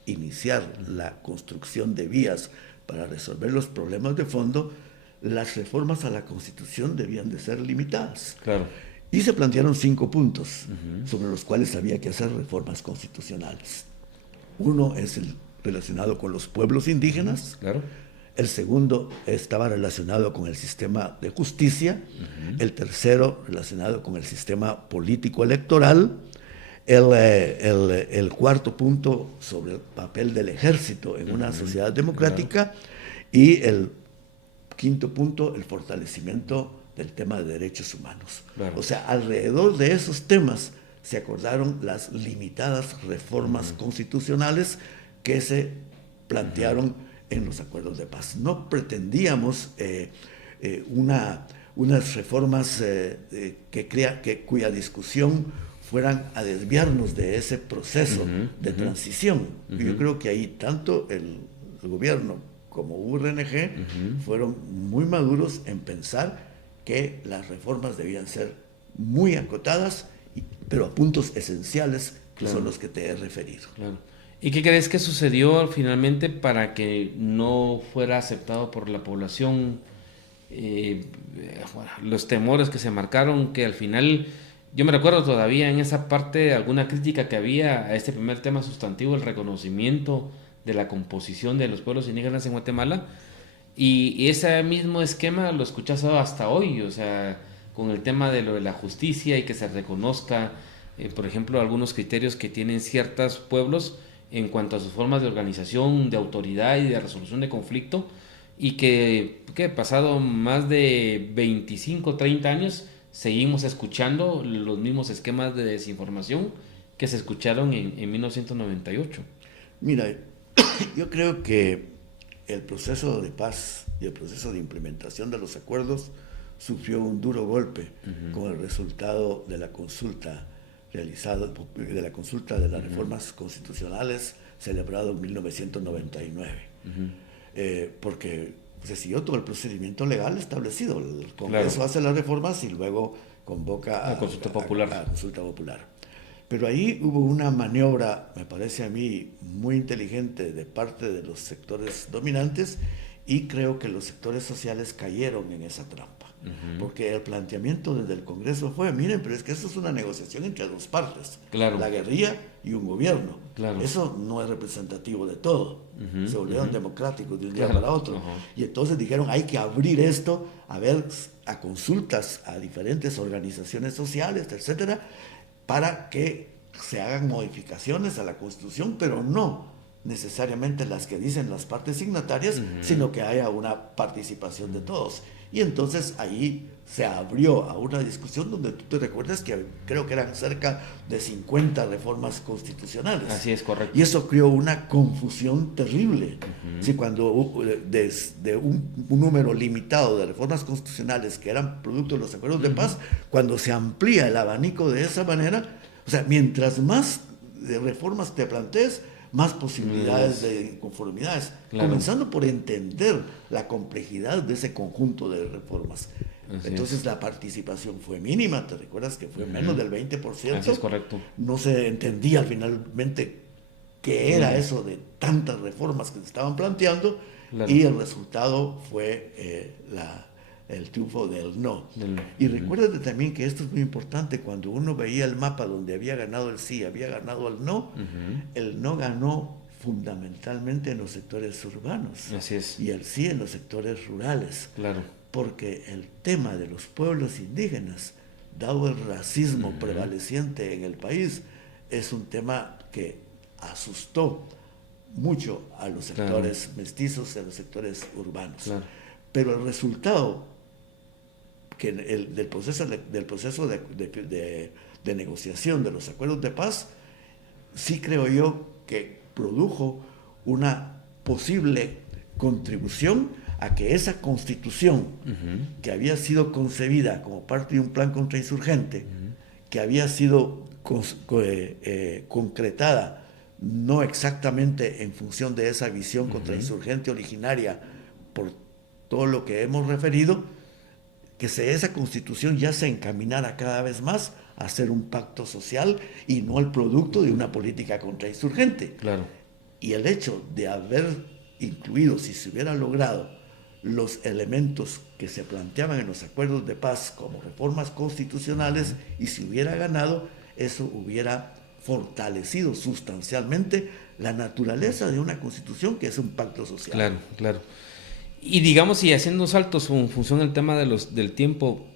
iniciar la construcción de vías para resolver los problemas de fondo, las reformas a la Constitución debían de ser limitadas. Claro. Y se plantearon 5 puntos sobre los cuales había que hacer reformas constitucionales. Uno es el relacionado con los pueblos indígenas. Claro. El segundo estaba relacionado con el sistema de justicia. El tercero relacionado con el sistema político electoral. El cuarto punto sobre el papel del ejército en una sociedad democrática. Claro. Y el quinto punto, el fortalecimiento del tema de derechos humanos. Claro. O sea, alrededor de esos temas se acordaron las limitadas reformas constitucionales que se plantearon en los acuerdos de paz. No pretendíamos unas reformas cuya discusión fueran a desviarnos de ese proceso de transición. Yo creo que ahí tanto el gobierno como URNG fueron muy maduros en pensar que las reformas debían ser muy acotadas, pero a puntos esenciales que son los que te he referido. Claro. ¿Y qué crees que sucedió finalmente para que no fuera aceptado por la población? Los temores que se marcaron, que al final, yo me recuerdo todavía en esa parte alguna crítica que había a este primer tema sustantivo, el reconocimiento de la composición de los pueblos indígenas en Guatemala, y ese mismo esquema lo escuchas hasta hoy, o sea, con el tema de lo de la justicia y que se reconozca, por ejemplo, algunos criterios que tienen ciertos pueblos en cuanto a sus formas de organización, de autoridad y de resolución de conflicto, y que pasado más de 25, 30 años, seguimos escuchando los mismos esquemas de desinformación que se escucharon en 1998. Mira, yo creo que el proceso de paz y el proceso de implementación de los acuerdos sufrió un duro golpe con el resultado de la consulta realizada, de la consulta de las reformas constitucionales celebrado en 1999, porque se siguió todo el procedimiento legal establecido. El Congreso hace las reformas y luego convoca a consulta popular. A consulta popular. Pero ahí hubo una maniobra, me parece a mí, muy inteligente de parte de los sectores dominantes, y creo que los sectores sociales cayeron en esa trampa. Porque el planteamiento desde el Congreso fue, miren, pero es que eso es una negociación entre dos partes, la guerrilla y un gobierno. Eso no es representativo de todo. Se volvieron democráticos de un día para otro. Y entonces dijeron, hay que abrir esto a consultas a diferentes organizaciones sociales, etcétera, para que se hagan modificaciones a la Constitución, pero no necesariamente las que dicen las partes signatarias, sino que haya una participación de todos. Y entonces ahí se abrió a una discusión donde tú te recuerdas que creo que eran cerca de 50 reformas constitucionales. Así es, correcto. Y eso creó una confusión terrible. Sí, cuando desde un número limitado de reformas constitucionales que eran producto de los acuerdos de paz, cuando se amplía el abanico de esa manera, o sea, mientras más reformas te plantees, más posibilidades de inconformidades, comenzando por entender la complejidad de ese conjunto de reformas. Entonces la participación fue mínima, ¿te recuerdas que fue menos del 20%? Así es, correcto. No se entendía finalmente qué era eso de tantas reformas que se estaban planteando, claro. Y el resultado fue el triunfo del no. Y recuérdate también que esto es muy importante, cuando uno veía el mapa donde había ganado el sí, había ganado el no ganó fundamentalmente en los sectores urbanos. Así es. Y el sí en los sectores rurales. Claro. Porque el tema de los pueblos indígenas, dado el racismo prevaleciente en el país, es un tema que asustó mucho a los sectores mestizos y a los sectores urbanos. Claro. Pero el resultado del proceso de negociación de los acuerdos de paz, sí creo yo que produjo una posible contribución a que esa constitución que había sido concebida como parte de un plan contrainsurgente, que había sido concretada no exactamente en función de esa visión contrainsurgente originaria por todo lo que hemos referido, que esa constitución ya se encaminara cada vez más a ser un pacto social y no el producto de una política contrainsurgente. Claro. Y el hecho de haber incluido, si se hubiera logrado, los elementos que se planteaban en los acuerdos de paz como reformas constitucionales, y si hubiera ganado, eso hubiera fortalecido sustancialmente la naturaleza de una constitución que es un pacto social. Claro, claro. Y digamos, y haciendo saltos en función del tema del tiempo,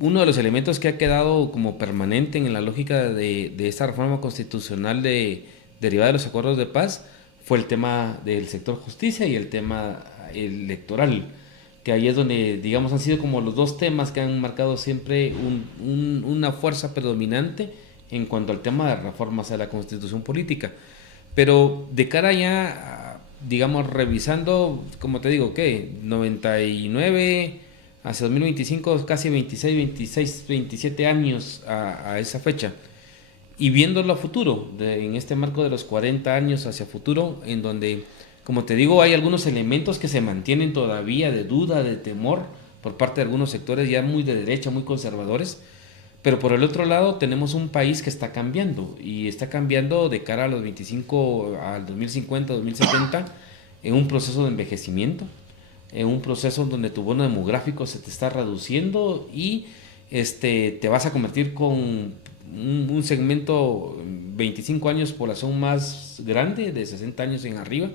uno de los elementos que ha quedado como permanente en la lógica de esta reforma constitucional derivada de los acuerdos de paz fue el tema del sector justicia y el tema electoral, que ahí es donde, digamos, han sido como los dos temas que han marcado siempre una fuerza predominante en cuanto al tema de reformas a la constitución política. Pero de cara ya, digamos, revisando, como te digo, ¿qué? 99 hacia 2025, casi 26, 27 años a esa fecha. Y viéndolo a futuro, en este marco de los 40 años hacia futuro, en donde, como te digo, hay algunos elementos que se mantienen todavía de duda, de temor, por parte de algunos sectores ya muy de derecha, muy conservadores, pero por el otro lado tenemos un país que está cambiando, y está cambiando de cara a los 25, al 2050, 2070, en un proceso de envejecimiento, en un proceso donde tu bono demográfico se te está reduciendo y te vas a convertir con un segmento 25 años población más grande, de 60 años en arriba.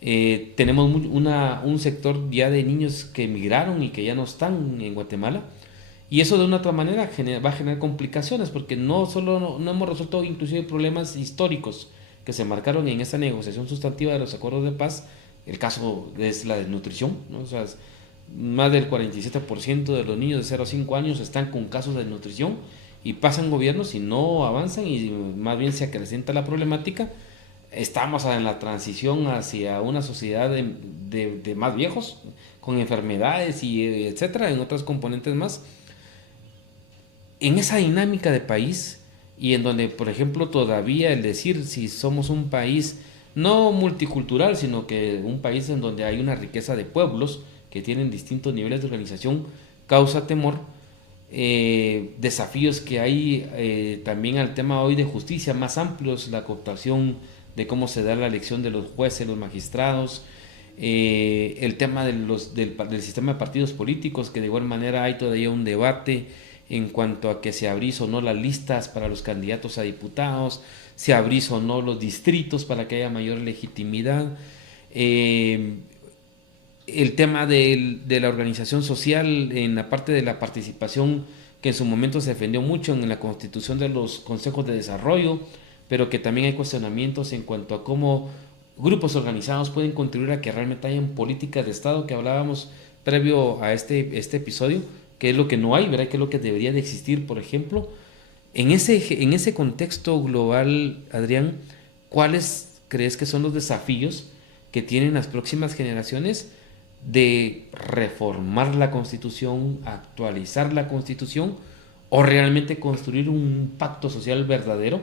Tenemos un sector ya de niños que emigraron y que ya no están en Guatemala. Y eso de una otra manera va a generar complicaciones, porque no hemos resuelto inclusive problemas históricos que se marcaron en esta negociación sustantiva de los acuerdos de paz. El caso es la desnutrición, ¿no? O sea, más del 47% de los niños de 0 a 5 años están con casos de desnutrición, y pasan gobiernos y no avanzan, y más bien se acrecenta la problemática. Estamos en la transición hacia una sociedad de más viejos, con enfermedades y etcétera, en otras componentes más. En esa dinámica de país, y en donde, por ejemplo, todavía el decir si somos un país no multicultural, sino que un país en donde hay una riqueza de pueblos que tienen distintos niveles de organización, causa temor. Desafíos que hay también al tema hoy de justicia más amplios, la cooptación de cómo se da la elección de los jueces, los magistrados, el tema del sistema de partidos políticos, que de igual manera hay todavía un debate en cuanto a que se abrís o no las listas para los candidatos a diputados, se abrís o no los distritos para que haya mayor legitimidad, el tema de la organización social en la parte de la participación, que en su momento se defendió mucho en la constitución de los consejos de desarrollo, pero que también hay cuestionamientos en cuanto a cómo grupos organizados pueden contribuir a que realmente hayan políticas de Estado, que hablábamos previo a este episodio, que es lo que no hay, ¿verdad? Que es lo que debería de existir, por ejemplo. En ese contexto global, Adrián, ¿cuáles crees que son los desafíos que tienen las próximas generaciones de reformar la Constitución, actualizar la Constitución, o realmente construir un pacto social verdadero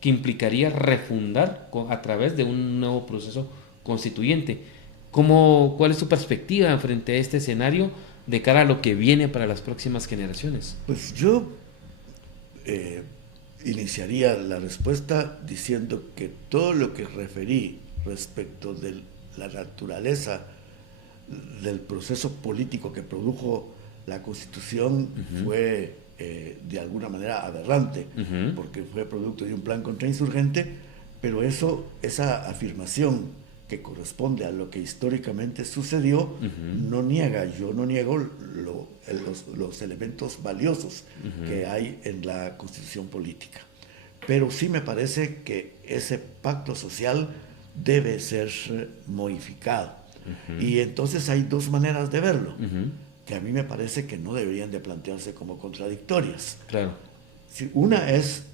que implicaría refundar a través de un nuevo proceso constituyente? ¿Cuál es tu perspectiva frente a este escenario de cara a lo que viene para las próximas generaciones? Pues yo iniciaría la respuesta diciendo que todo lo que referí respecto de la naturaleza del proceso político que produjo la Constitución fue de alguna manera aberrante, porque fue producto de un plan contrainsurgente, pero esa afirmación que corresponde a lo que históricamente sucedió, yo no niego los elementos valiosos que hay en la Constitución política. Pero sí me parece que ese pacto social debe ser modificado. Y entonces hay dos maneras de verlo, que a mí me parece que no deberían de plantearse como contradictorias. Claro. Una es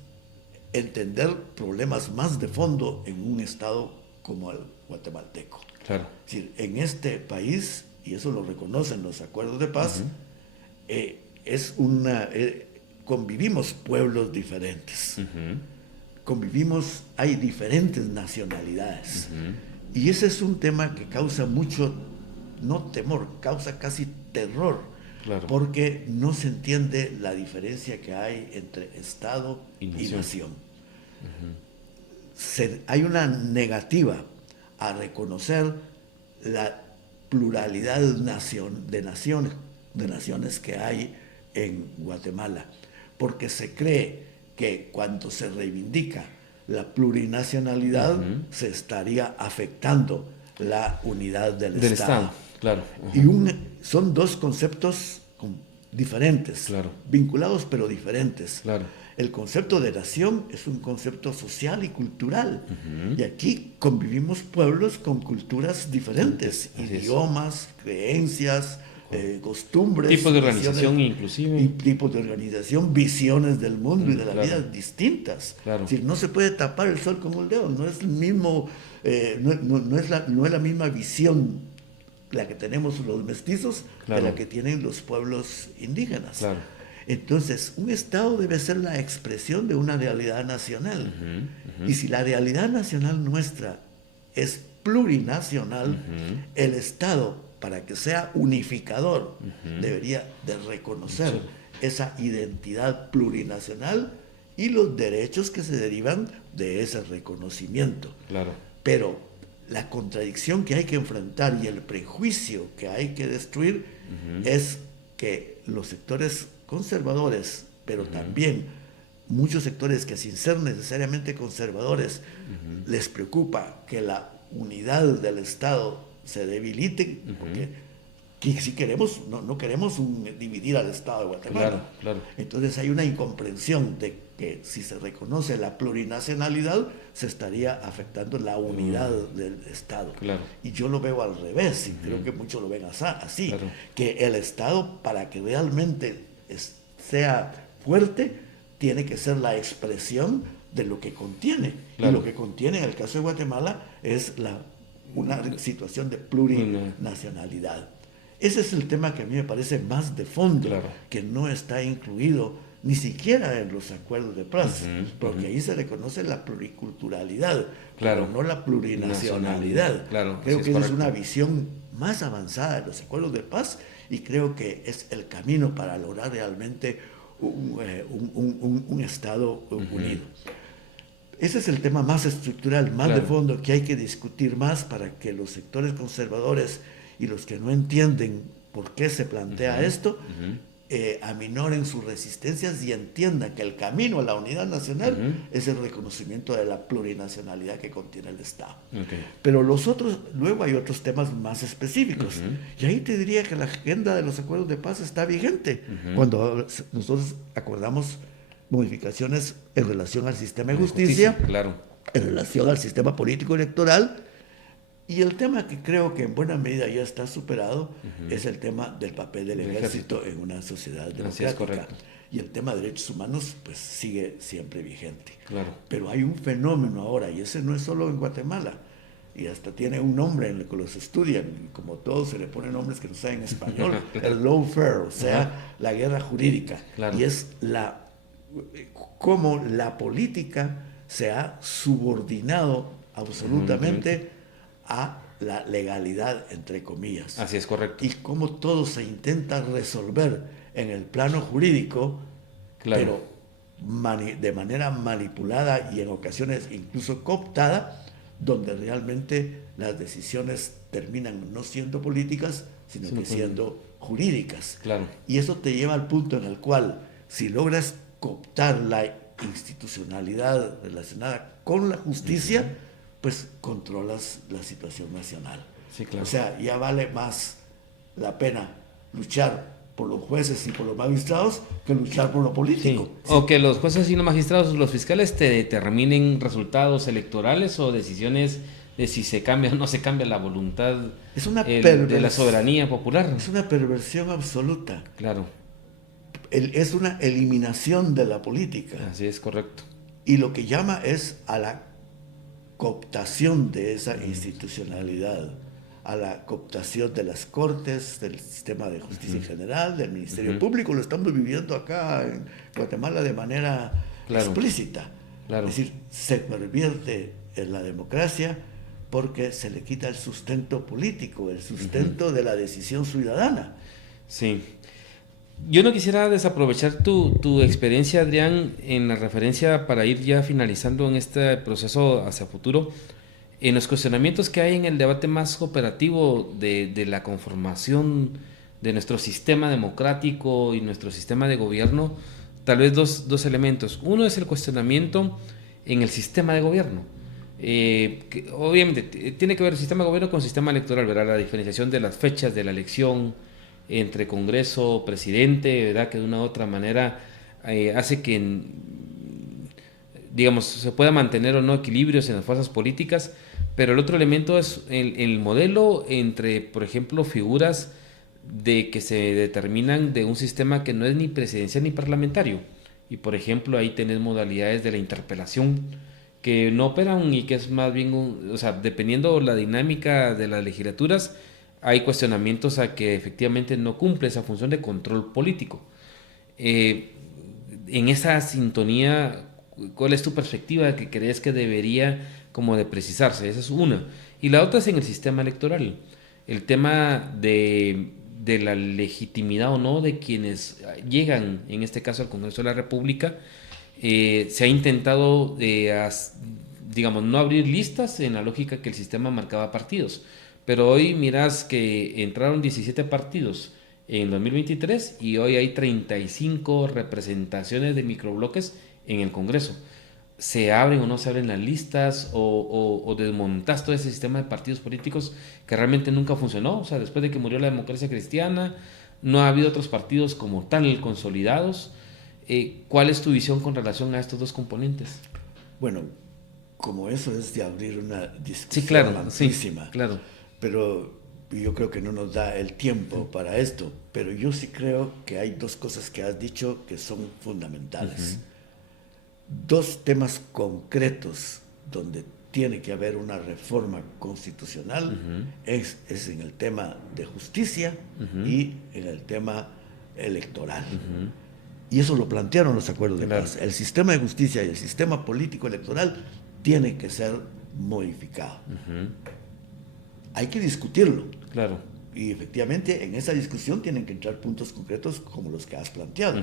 entender problemas más de fondo en un Estado como el guatemalteco. Claro. Es decir, en este país, y eso lo reconocen los acuerdos de paz, convivimos pueblos diferentes, hay diferentes nacionalidades, y ese es un tema que causa mucho, no temor, causa casi terror, claro, porque no se entiende la diferencia que hay entre Estado y nación. Hay una negativa a reconocer la pluralidad de naciones que hay en Guatemala, porque se cree que cuando se reivindica la plurinacionalidad se estaría afectando la unidad del Estado. Claro. Y son dos conceptos diferentes, claro, vinculados pero diferentes. Claro. El concepto de nación es un concepto social y cultural. Y aquí convivimos pueblos con culturas diferentes, idiomas, creencias, costumbres. Tipos de organización inclusive. Y tipos de organización, visiones del mundo y de la vida distintas. Claro. Es decir, no se puede tapar el sol con un dedo, no es el mismo, no es la misma visión la que tenemos los mestizos de la que tienen los pueblos indígenas. Claro. Entonces, un Estado debe ser la expresión de una realidad nacional. Y si la realidad nacional nuestra es plurinacional, el Estado, para que sea unificador, debería de reconocer esa identidad plurinacional y los derechos que se derivan de ese reconocimiento. Claro. Pero la contradicción que hay que enfrentar y el prejuicio que hay que destruir es que los sectores conservadores, pero también muchos sectores que sin ser necesariamente conservadores les preocupa que la unidad del Estado se debilite, porque si queremos, no queremos dividir al Estado de Guatemala. Claro. Entonces hay una incomprensión de que si se reconoce la plurinacionalidad, se estaría afectando la unidad del Estado. Claro. Y yo lo veo al revés, y creo que muchos lo ven así, que el Estado, para que realmente sea fuerte, tiene que ser la expresión de lo que contiene. Y lo que contiene en el caso de Guatemala es una situación de plurinacionalidad. Ese es el tema que a mí me parece más de fondo, que no está incluido ni siquiera en los acuerdos de paz, porque ahí se reconoce la pluriculturalidad, pero no la plurinacionalidad. Creo que esa es una visión más avanzada de los acuerdos de paz, y creo que es el camino para lograr realmente un Estado unido. Ese es el tema más estructural, más de fondo, que hay que discutir más para que los sectores conservadores y los que no entienden por qué se plantea esto, aminoren sus resistencias y entiendan que el camino a la unidad nacional es el reconocimiento de la plurinacionalidad que contiene el Estado. Pero luego hay otros temas más específicos. Y ahí te diría que la agenda de los acuerdos de paz está vigente. Cuando nosotros acordamos modificaciones en relación al sistema de justicia, en relación al sistema político electoral, y el tema que creo que en buena medida ya está superado es el tema del papel del ejército en una sociedad democrática. Y el tema de derechos humanos pues sigue siempre vigente. Pero hay un fenómeno ahora, y ese no es solo en Guatemala, y hasta tiene un nombre en el que los estudian, como todos se le ponen nombres que no saben en español, el lawfare, o sea, la guerra jurídica. Y es cómo la política se ha subordinado absolutamente a la legalidad, entre comillas. Así es, correcto. Y cómo todo se intenta resolver en el plano jurídico, pero de manera manipulada y en ocasiones incluso cooptada, donde realmente las decisiones terminan no siendo políticas, sino que siendo jurídicas. Claro. Y eso te lleva al punto en el cual, si logras cooptar la institucionalidad relacionada con la justicia, pues controlas la situación nacional. Sí, claro. O sea, ya vale más la pena luchar por los jueces y por los magistrados que luchar por lo político. Sí. O que los jueces y los magistrados, los fiscales, te determinen resultados electorales o decisiones de si se cambia o no se cambia la voluntad de la soberanía popular. Es una perversión absoluta. Claro. Es una eliminación de la política. Así es, correcto. Y lo que llama es a la cooptación de esa institucionalidad, a la cooptación de las cortes, del sistema de justicia en general, del Ministerio Público. Lo estamos viviendo acá en Guatemala de manera explícita. Claro. Es decir, se pervierte en la democracia porque se le quita el sustento político, el sustento de la decisión ciudadana. Sí. Yo no quisiera desaprovechar tu experiencia, Adrián, en la referencia para ir ya finalizando en este proceso hacia futuro. En los cuestionamientos que hay en el debate más operativo de la conformación de nuestro sistema democrático y nuestro sistema de gobierno, tal vez dos elementos. Uno es el cuestionamiento en el sistema de gobierno. Que obviamente tiene que ver el sistema de gobierno con el sistema electoral, ¿verdad? La diferenciación de las fechas de la elección entre Congreso, presidente, ¿verdad? Que de una u otra manera hace que, digamos, se pueda mantener o no equilibrios en las fuerzas políticas. Pero el otro elemento es el modelo entre, por ejemplo, figuras de que se determinan de un sistema que no es ni presidencial ni parlamentario. Y, por ejemplo, ahí tenés modalidades de la interpelación que no operan y que es más bien, o sea, dependiendo la dinámica de las legislaturas, hay cuestionamientos a que efectivamente no cumple esa función de control político. En esa sintonía, ¿cuál es tu perspectiva que crees que debería como de precisarse? Esa es una. Y la otra es en el sistema electoral. El tema de la legitimidad o no de quienes llegan, en este caso al Congreso de la República. Se ha intentado, digamos, no abrir listas en la lógica que el sistema marcaba partidos. Pero hoy miras que entraron 17 partidos en 2023 y hoy hay 35 representaciones de microbloques en el Congreso. ¿Se abren o no se abren las listas o desmontas todo ese sistema de partidos políticos que realmente nunca funcionó? O sea, después de que murió la democracia cristiana, no ha habido otros partidos como tal consolidados. ¿Cuál es tu visión con relación a estos dos componentes? Bueno, como eso es de abrir una discusión sí, claro, amplísima, sí, claro. Pero yo creo que no nos da el tiempo para esto, pero yo sí creo que hay dos cosas que has dicho que son fundamentales. Dos temas concretos donde tiene que haber una reforma constitucional es en el tema de justicia y en el tema electoral. Y eso lo plantearon los acuerdos de paz. El sistema de justicia y el sistema político electoral tiene que ser modificado. Hay que discutirlo. Claro. Y efectivamente en esa discusión tienen que entrar puntos concretos como los que has planteado.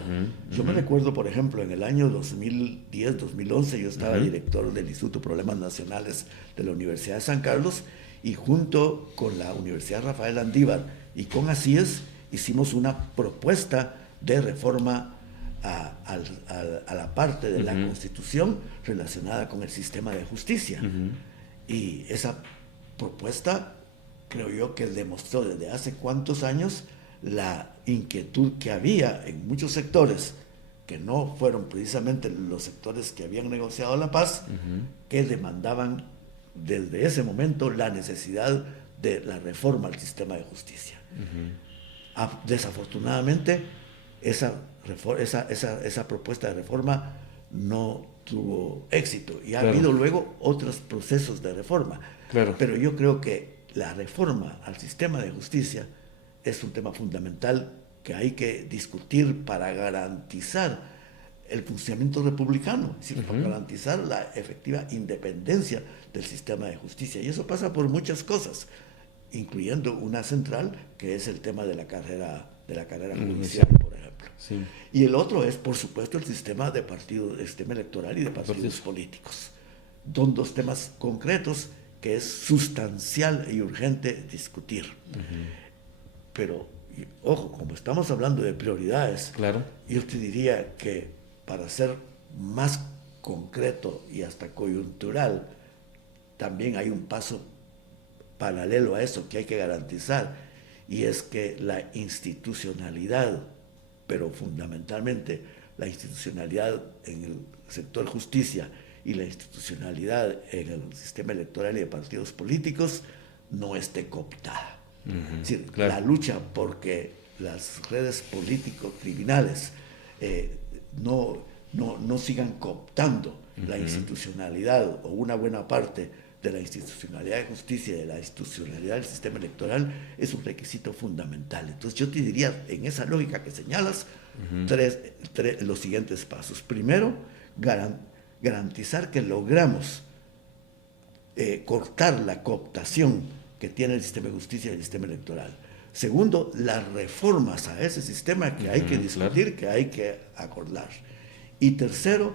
Yo me recuerdo, por ejemplo, en el año 2010-2011 yo estaba director del Instituto de Problemas Nacionales de la Universidad de San Carlos y junto con la Universidad Rafael Andívar y con ACIES hicimos una propuesta de reforma a la parte de la Constitución relacionada con el sistema de justicia. Y esa propuesta creo yo que demostró desde hace cuántos años la inquietud que había en muchos sectores, que no fueron precisamente los sectores que habían negociado la paz, que demandaban desde ese momento la necesidad de la reforma al sistema de justicia. Desafortunadamente, esa propuesta de reforma no tuvo éxito y ha habido luego otros procesos de reforma. Pero yo creo que la reforma al sistema de justicia es un tema fundamental que hay que discutir para garantizar el funcionamiento republicano, es decir, para garantizar la efectiva independencia del sistema de justicia. Y eso pasa por muchas cosas, incluyendo una central que es el tema de la carrera judicial, por ejemplo. ejemplo. Sí. Y el otro es, por supuesto, el sistema electoral y de partidos políticos. Son dos temas concretos que es sustancial y urgente discutir. Pero, ojo, como estamos hablando de prioridades, Claro. yo te diría que para ser más concreto y hasta coyuntural, también hay un paso paralelo a eso que hay que garantizar, y es que la institucionalidad, pero fundamentalmente la institucionalidad en el sector justicia y la institucionalidad en el sistema electoral y de partidos políticos, no esté cooptada. Es decir, claro. La lucha porque las redes político-criminales no sigan cooptando la institucionalidad o una buena parte de la institucionalidad de justicia y de la institucionalidad del sistema electoral es un requisito fundamental. Entonces yo te diría, en esa lógica que señalas, los siguientes pasos. Primero, garantizar que logramos cortar la cooptación que tiene el sistema de justicia y el sistema electoral. Segundo, las reformas a ese sistema que hay que discutir, que hay que acordar. Y tercero,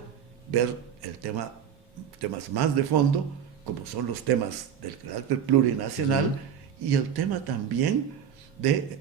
ver temas más de fondo, como son los temas del carácter plurinacional y el tema también de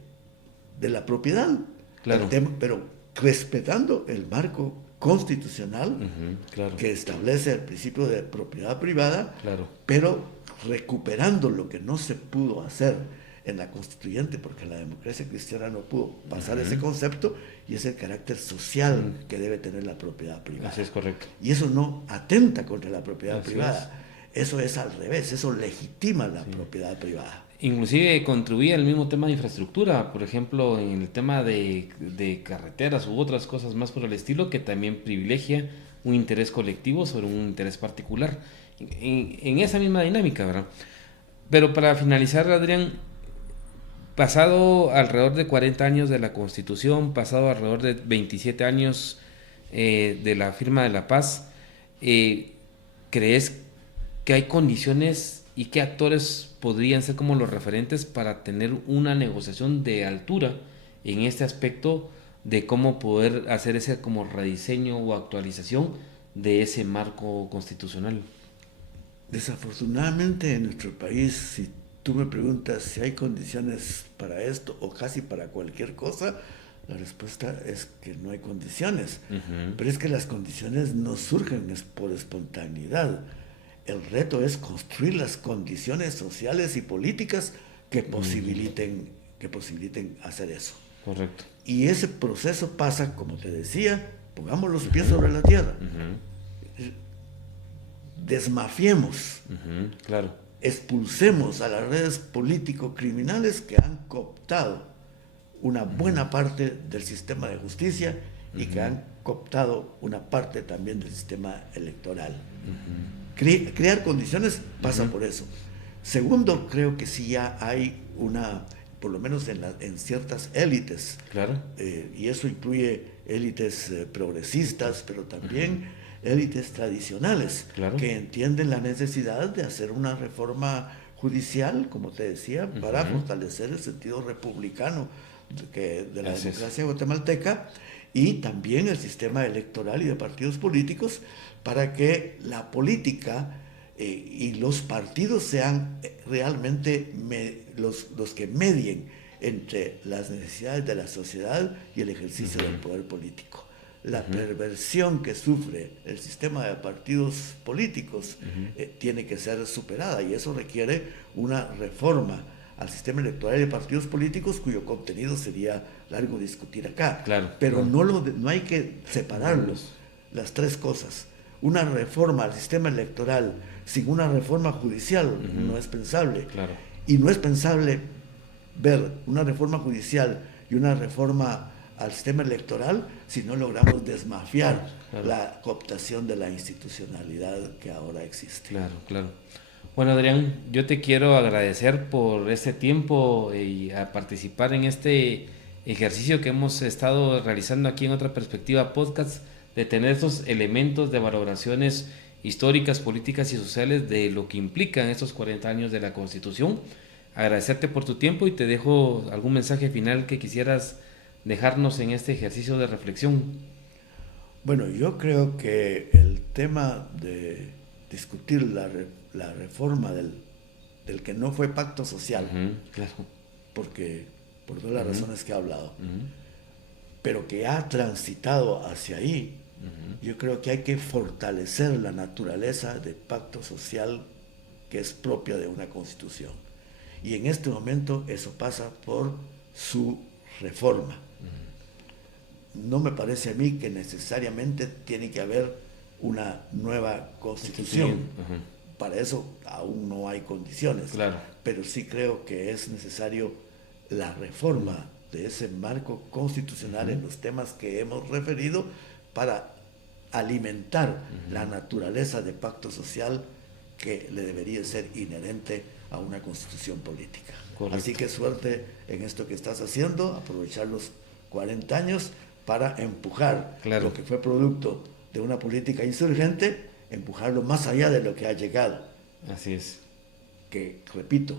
la propiedad. Claro. Pero respetando el marco constitucional claro. que establece el principio de propiedad privada, claro. pero recuperando lo que no se pudo hacer en la constituyente, porque la democracia cristiana no pudo pasar ese concepto, y es el carácter social que debe tener la propiedad privada. Así es, correcto. Y eso no atenta contra la propiedad Así privada. Eso es al revés, eso legitima la propiedad privada. Inclusive contribuye al mismo tema de infraestructura, por ejemplo, en el tema de carreteras u otras cosas más por el estilo, que también privilegia un interés colectivo sobre un interés particular. En esa misma dinámica, ¿verdad? Pero para finalizar, Adrián, pasado alrededor de 40 años de la Constitución, pasado alrededor de 27 años de la firma de la paz, ¿crees que hay condiciones y qué actores podrían ser como los referentes para tener una negociación de altura en este aspecto de cómo poder hacer ese como rediseño o actualización de ese marco constitucional? Desafortunadamente en nuestro país, si tú me preguntas si hay condiciones para esto o casi para cualquier cosa, la respuesta es que no hay condiciones. Pero es que las condiciones no surgen por espontaneidad. El reto es construir las condiciones sociales y políticas que posibiliten hacer eso. Correcto. Y ese proceso pasa, como te decía, pongamos los pies sobre la tierra. Desmafiemos. Claro. Expulsemos a las redes político-criminales que han cooptado una buena parte del sistema de justicia y que han cooptado una parte también del sistema electoral. Crear condiciones pasa por eso. Segundo, creo que sí ya hay por lo menos en ciertas élites, Claro. Y eso incluye élites progresistas, pero también élites tradicionales, Claro. que entienden la necesidad de hacer una reforma judicial, como te decía, para fortalecer el sentido republicano de la democracia guatemalteca, y también el sistema electoral y de partidos políticos, para que la política y los partidos sean realmente los que medien entre las necesidades de la sociedad y el ejercicio del poder político. La perversión que sufre el sistema de partidos políticos tiene que ser superada, y eso requiere una reforma al sistema electoral de partidos políticos, cuyo contenido sería largo discutir acá. Claro, pero claro. No hay que separarlos, las tres cosas. Una reforma al sistema electoral sin una reforma judicial no es pensable. Claro. Y no es pensable ver una reforma judicial y una reforma al sistema electoral si no logramos desmafiar la cooptación de la institucionalidad que ahora existe. Claro, claro. Bueno, Adrián, yo te quiero agradecer por este tiempo y a participar en este ejercicio que hemos estado realizando aquí en Otra Perspectiva Podcast, de tener estos elementos de valoraciones históricas, políticas y sociales de lo que implican estos 40 años de la Constitución. Agradecerte por tu tiempo y te dejo algún mensaje final que quisieras dejarnos en este ejercicio de reflexión? Bueno, yo creo que el tema de discutir la reforma del que no fue pacto social, claro. porque por todas las razones que he hablado, Ujú. pero que ha transitado hacia ahí, yo creo que hay que fortalecer la naturaleza de pacto social que es propia de una constitución. Y en este momento eso pasa por su reforma. No me parece a mí que necesariamente tiene que haber una nueva constitución. Para eso aún no hay condiciones. Claro. Pero sí creo que es necesario la reforma de ese marco constitucional en los temas que hemos referido para alimentar la naturaleza de pacto social que le debería ser inherente a una constitución política. Correcto. Así que suerte en esto que estás haciendo, aprovechar los 40 años para empujar lo que fue producto de una política insurgente, empujarlo más allá de lo que ha llegado. Así es. Que, repito,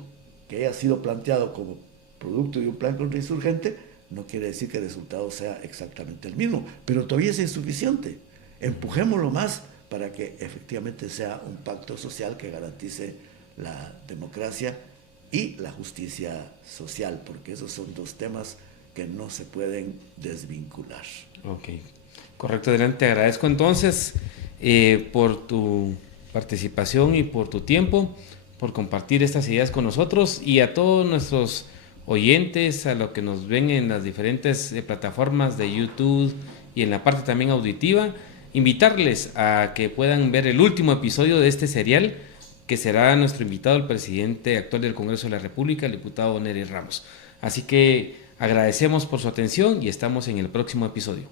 que haya sido planteado como producto de un plan contrainsurgente, no quiere decir que el resultado sea exactamente el mismo, pero todavía es insuficiente. Empujémoslo más para que efectivamente sea un pacto social que garantice la democracia y la justicia social, porque esos son dos temas que no se pueden desvincular. Ok, correcto, Adrián. Te agradezco entonces por tu participación y por tu tiempo, por compartir estas ideas con nosotros, y a todos nuestros oyentes, a los que nos ven en las diferentes plataformas de YouTube y en la parte también auditiva, invitarles a que puedan ver el último episodio de este serial, que será nuestro invitado, el presidente actual del Congreso de la República, el diputado Nery Ramos. Así que agradecemos por su atención y estamos en el próximo episodio.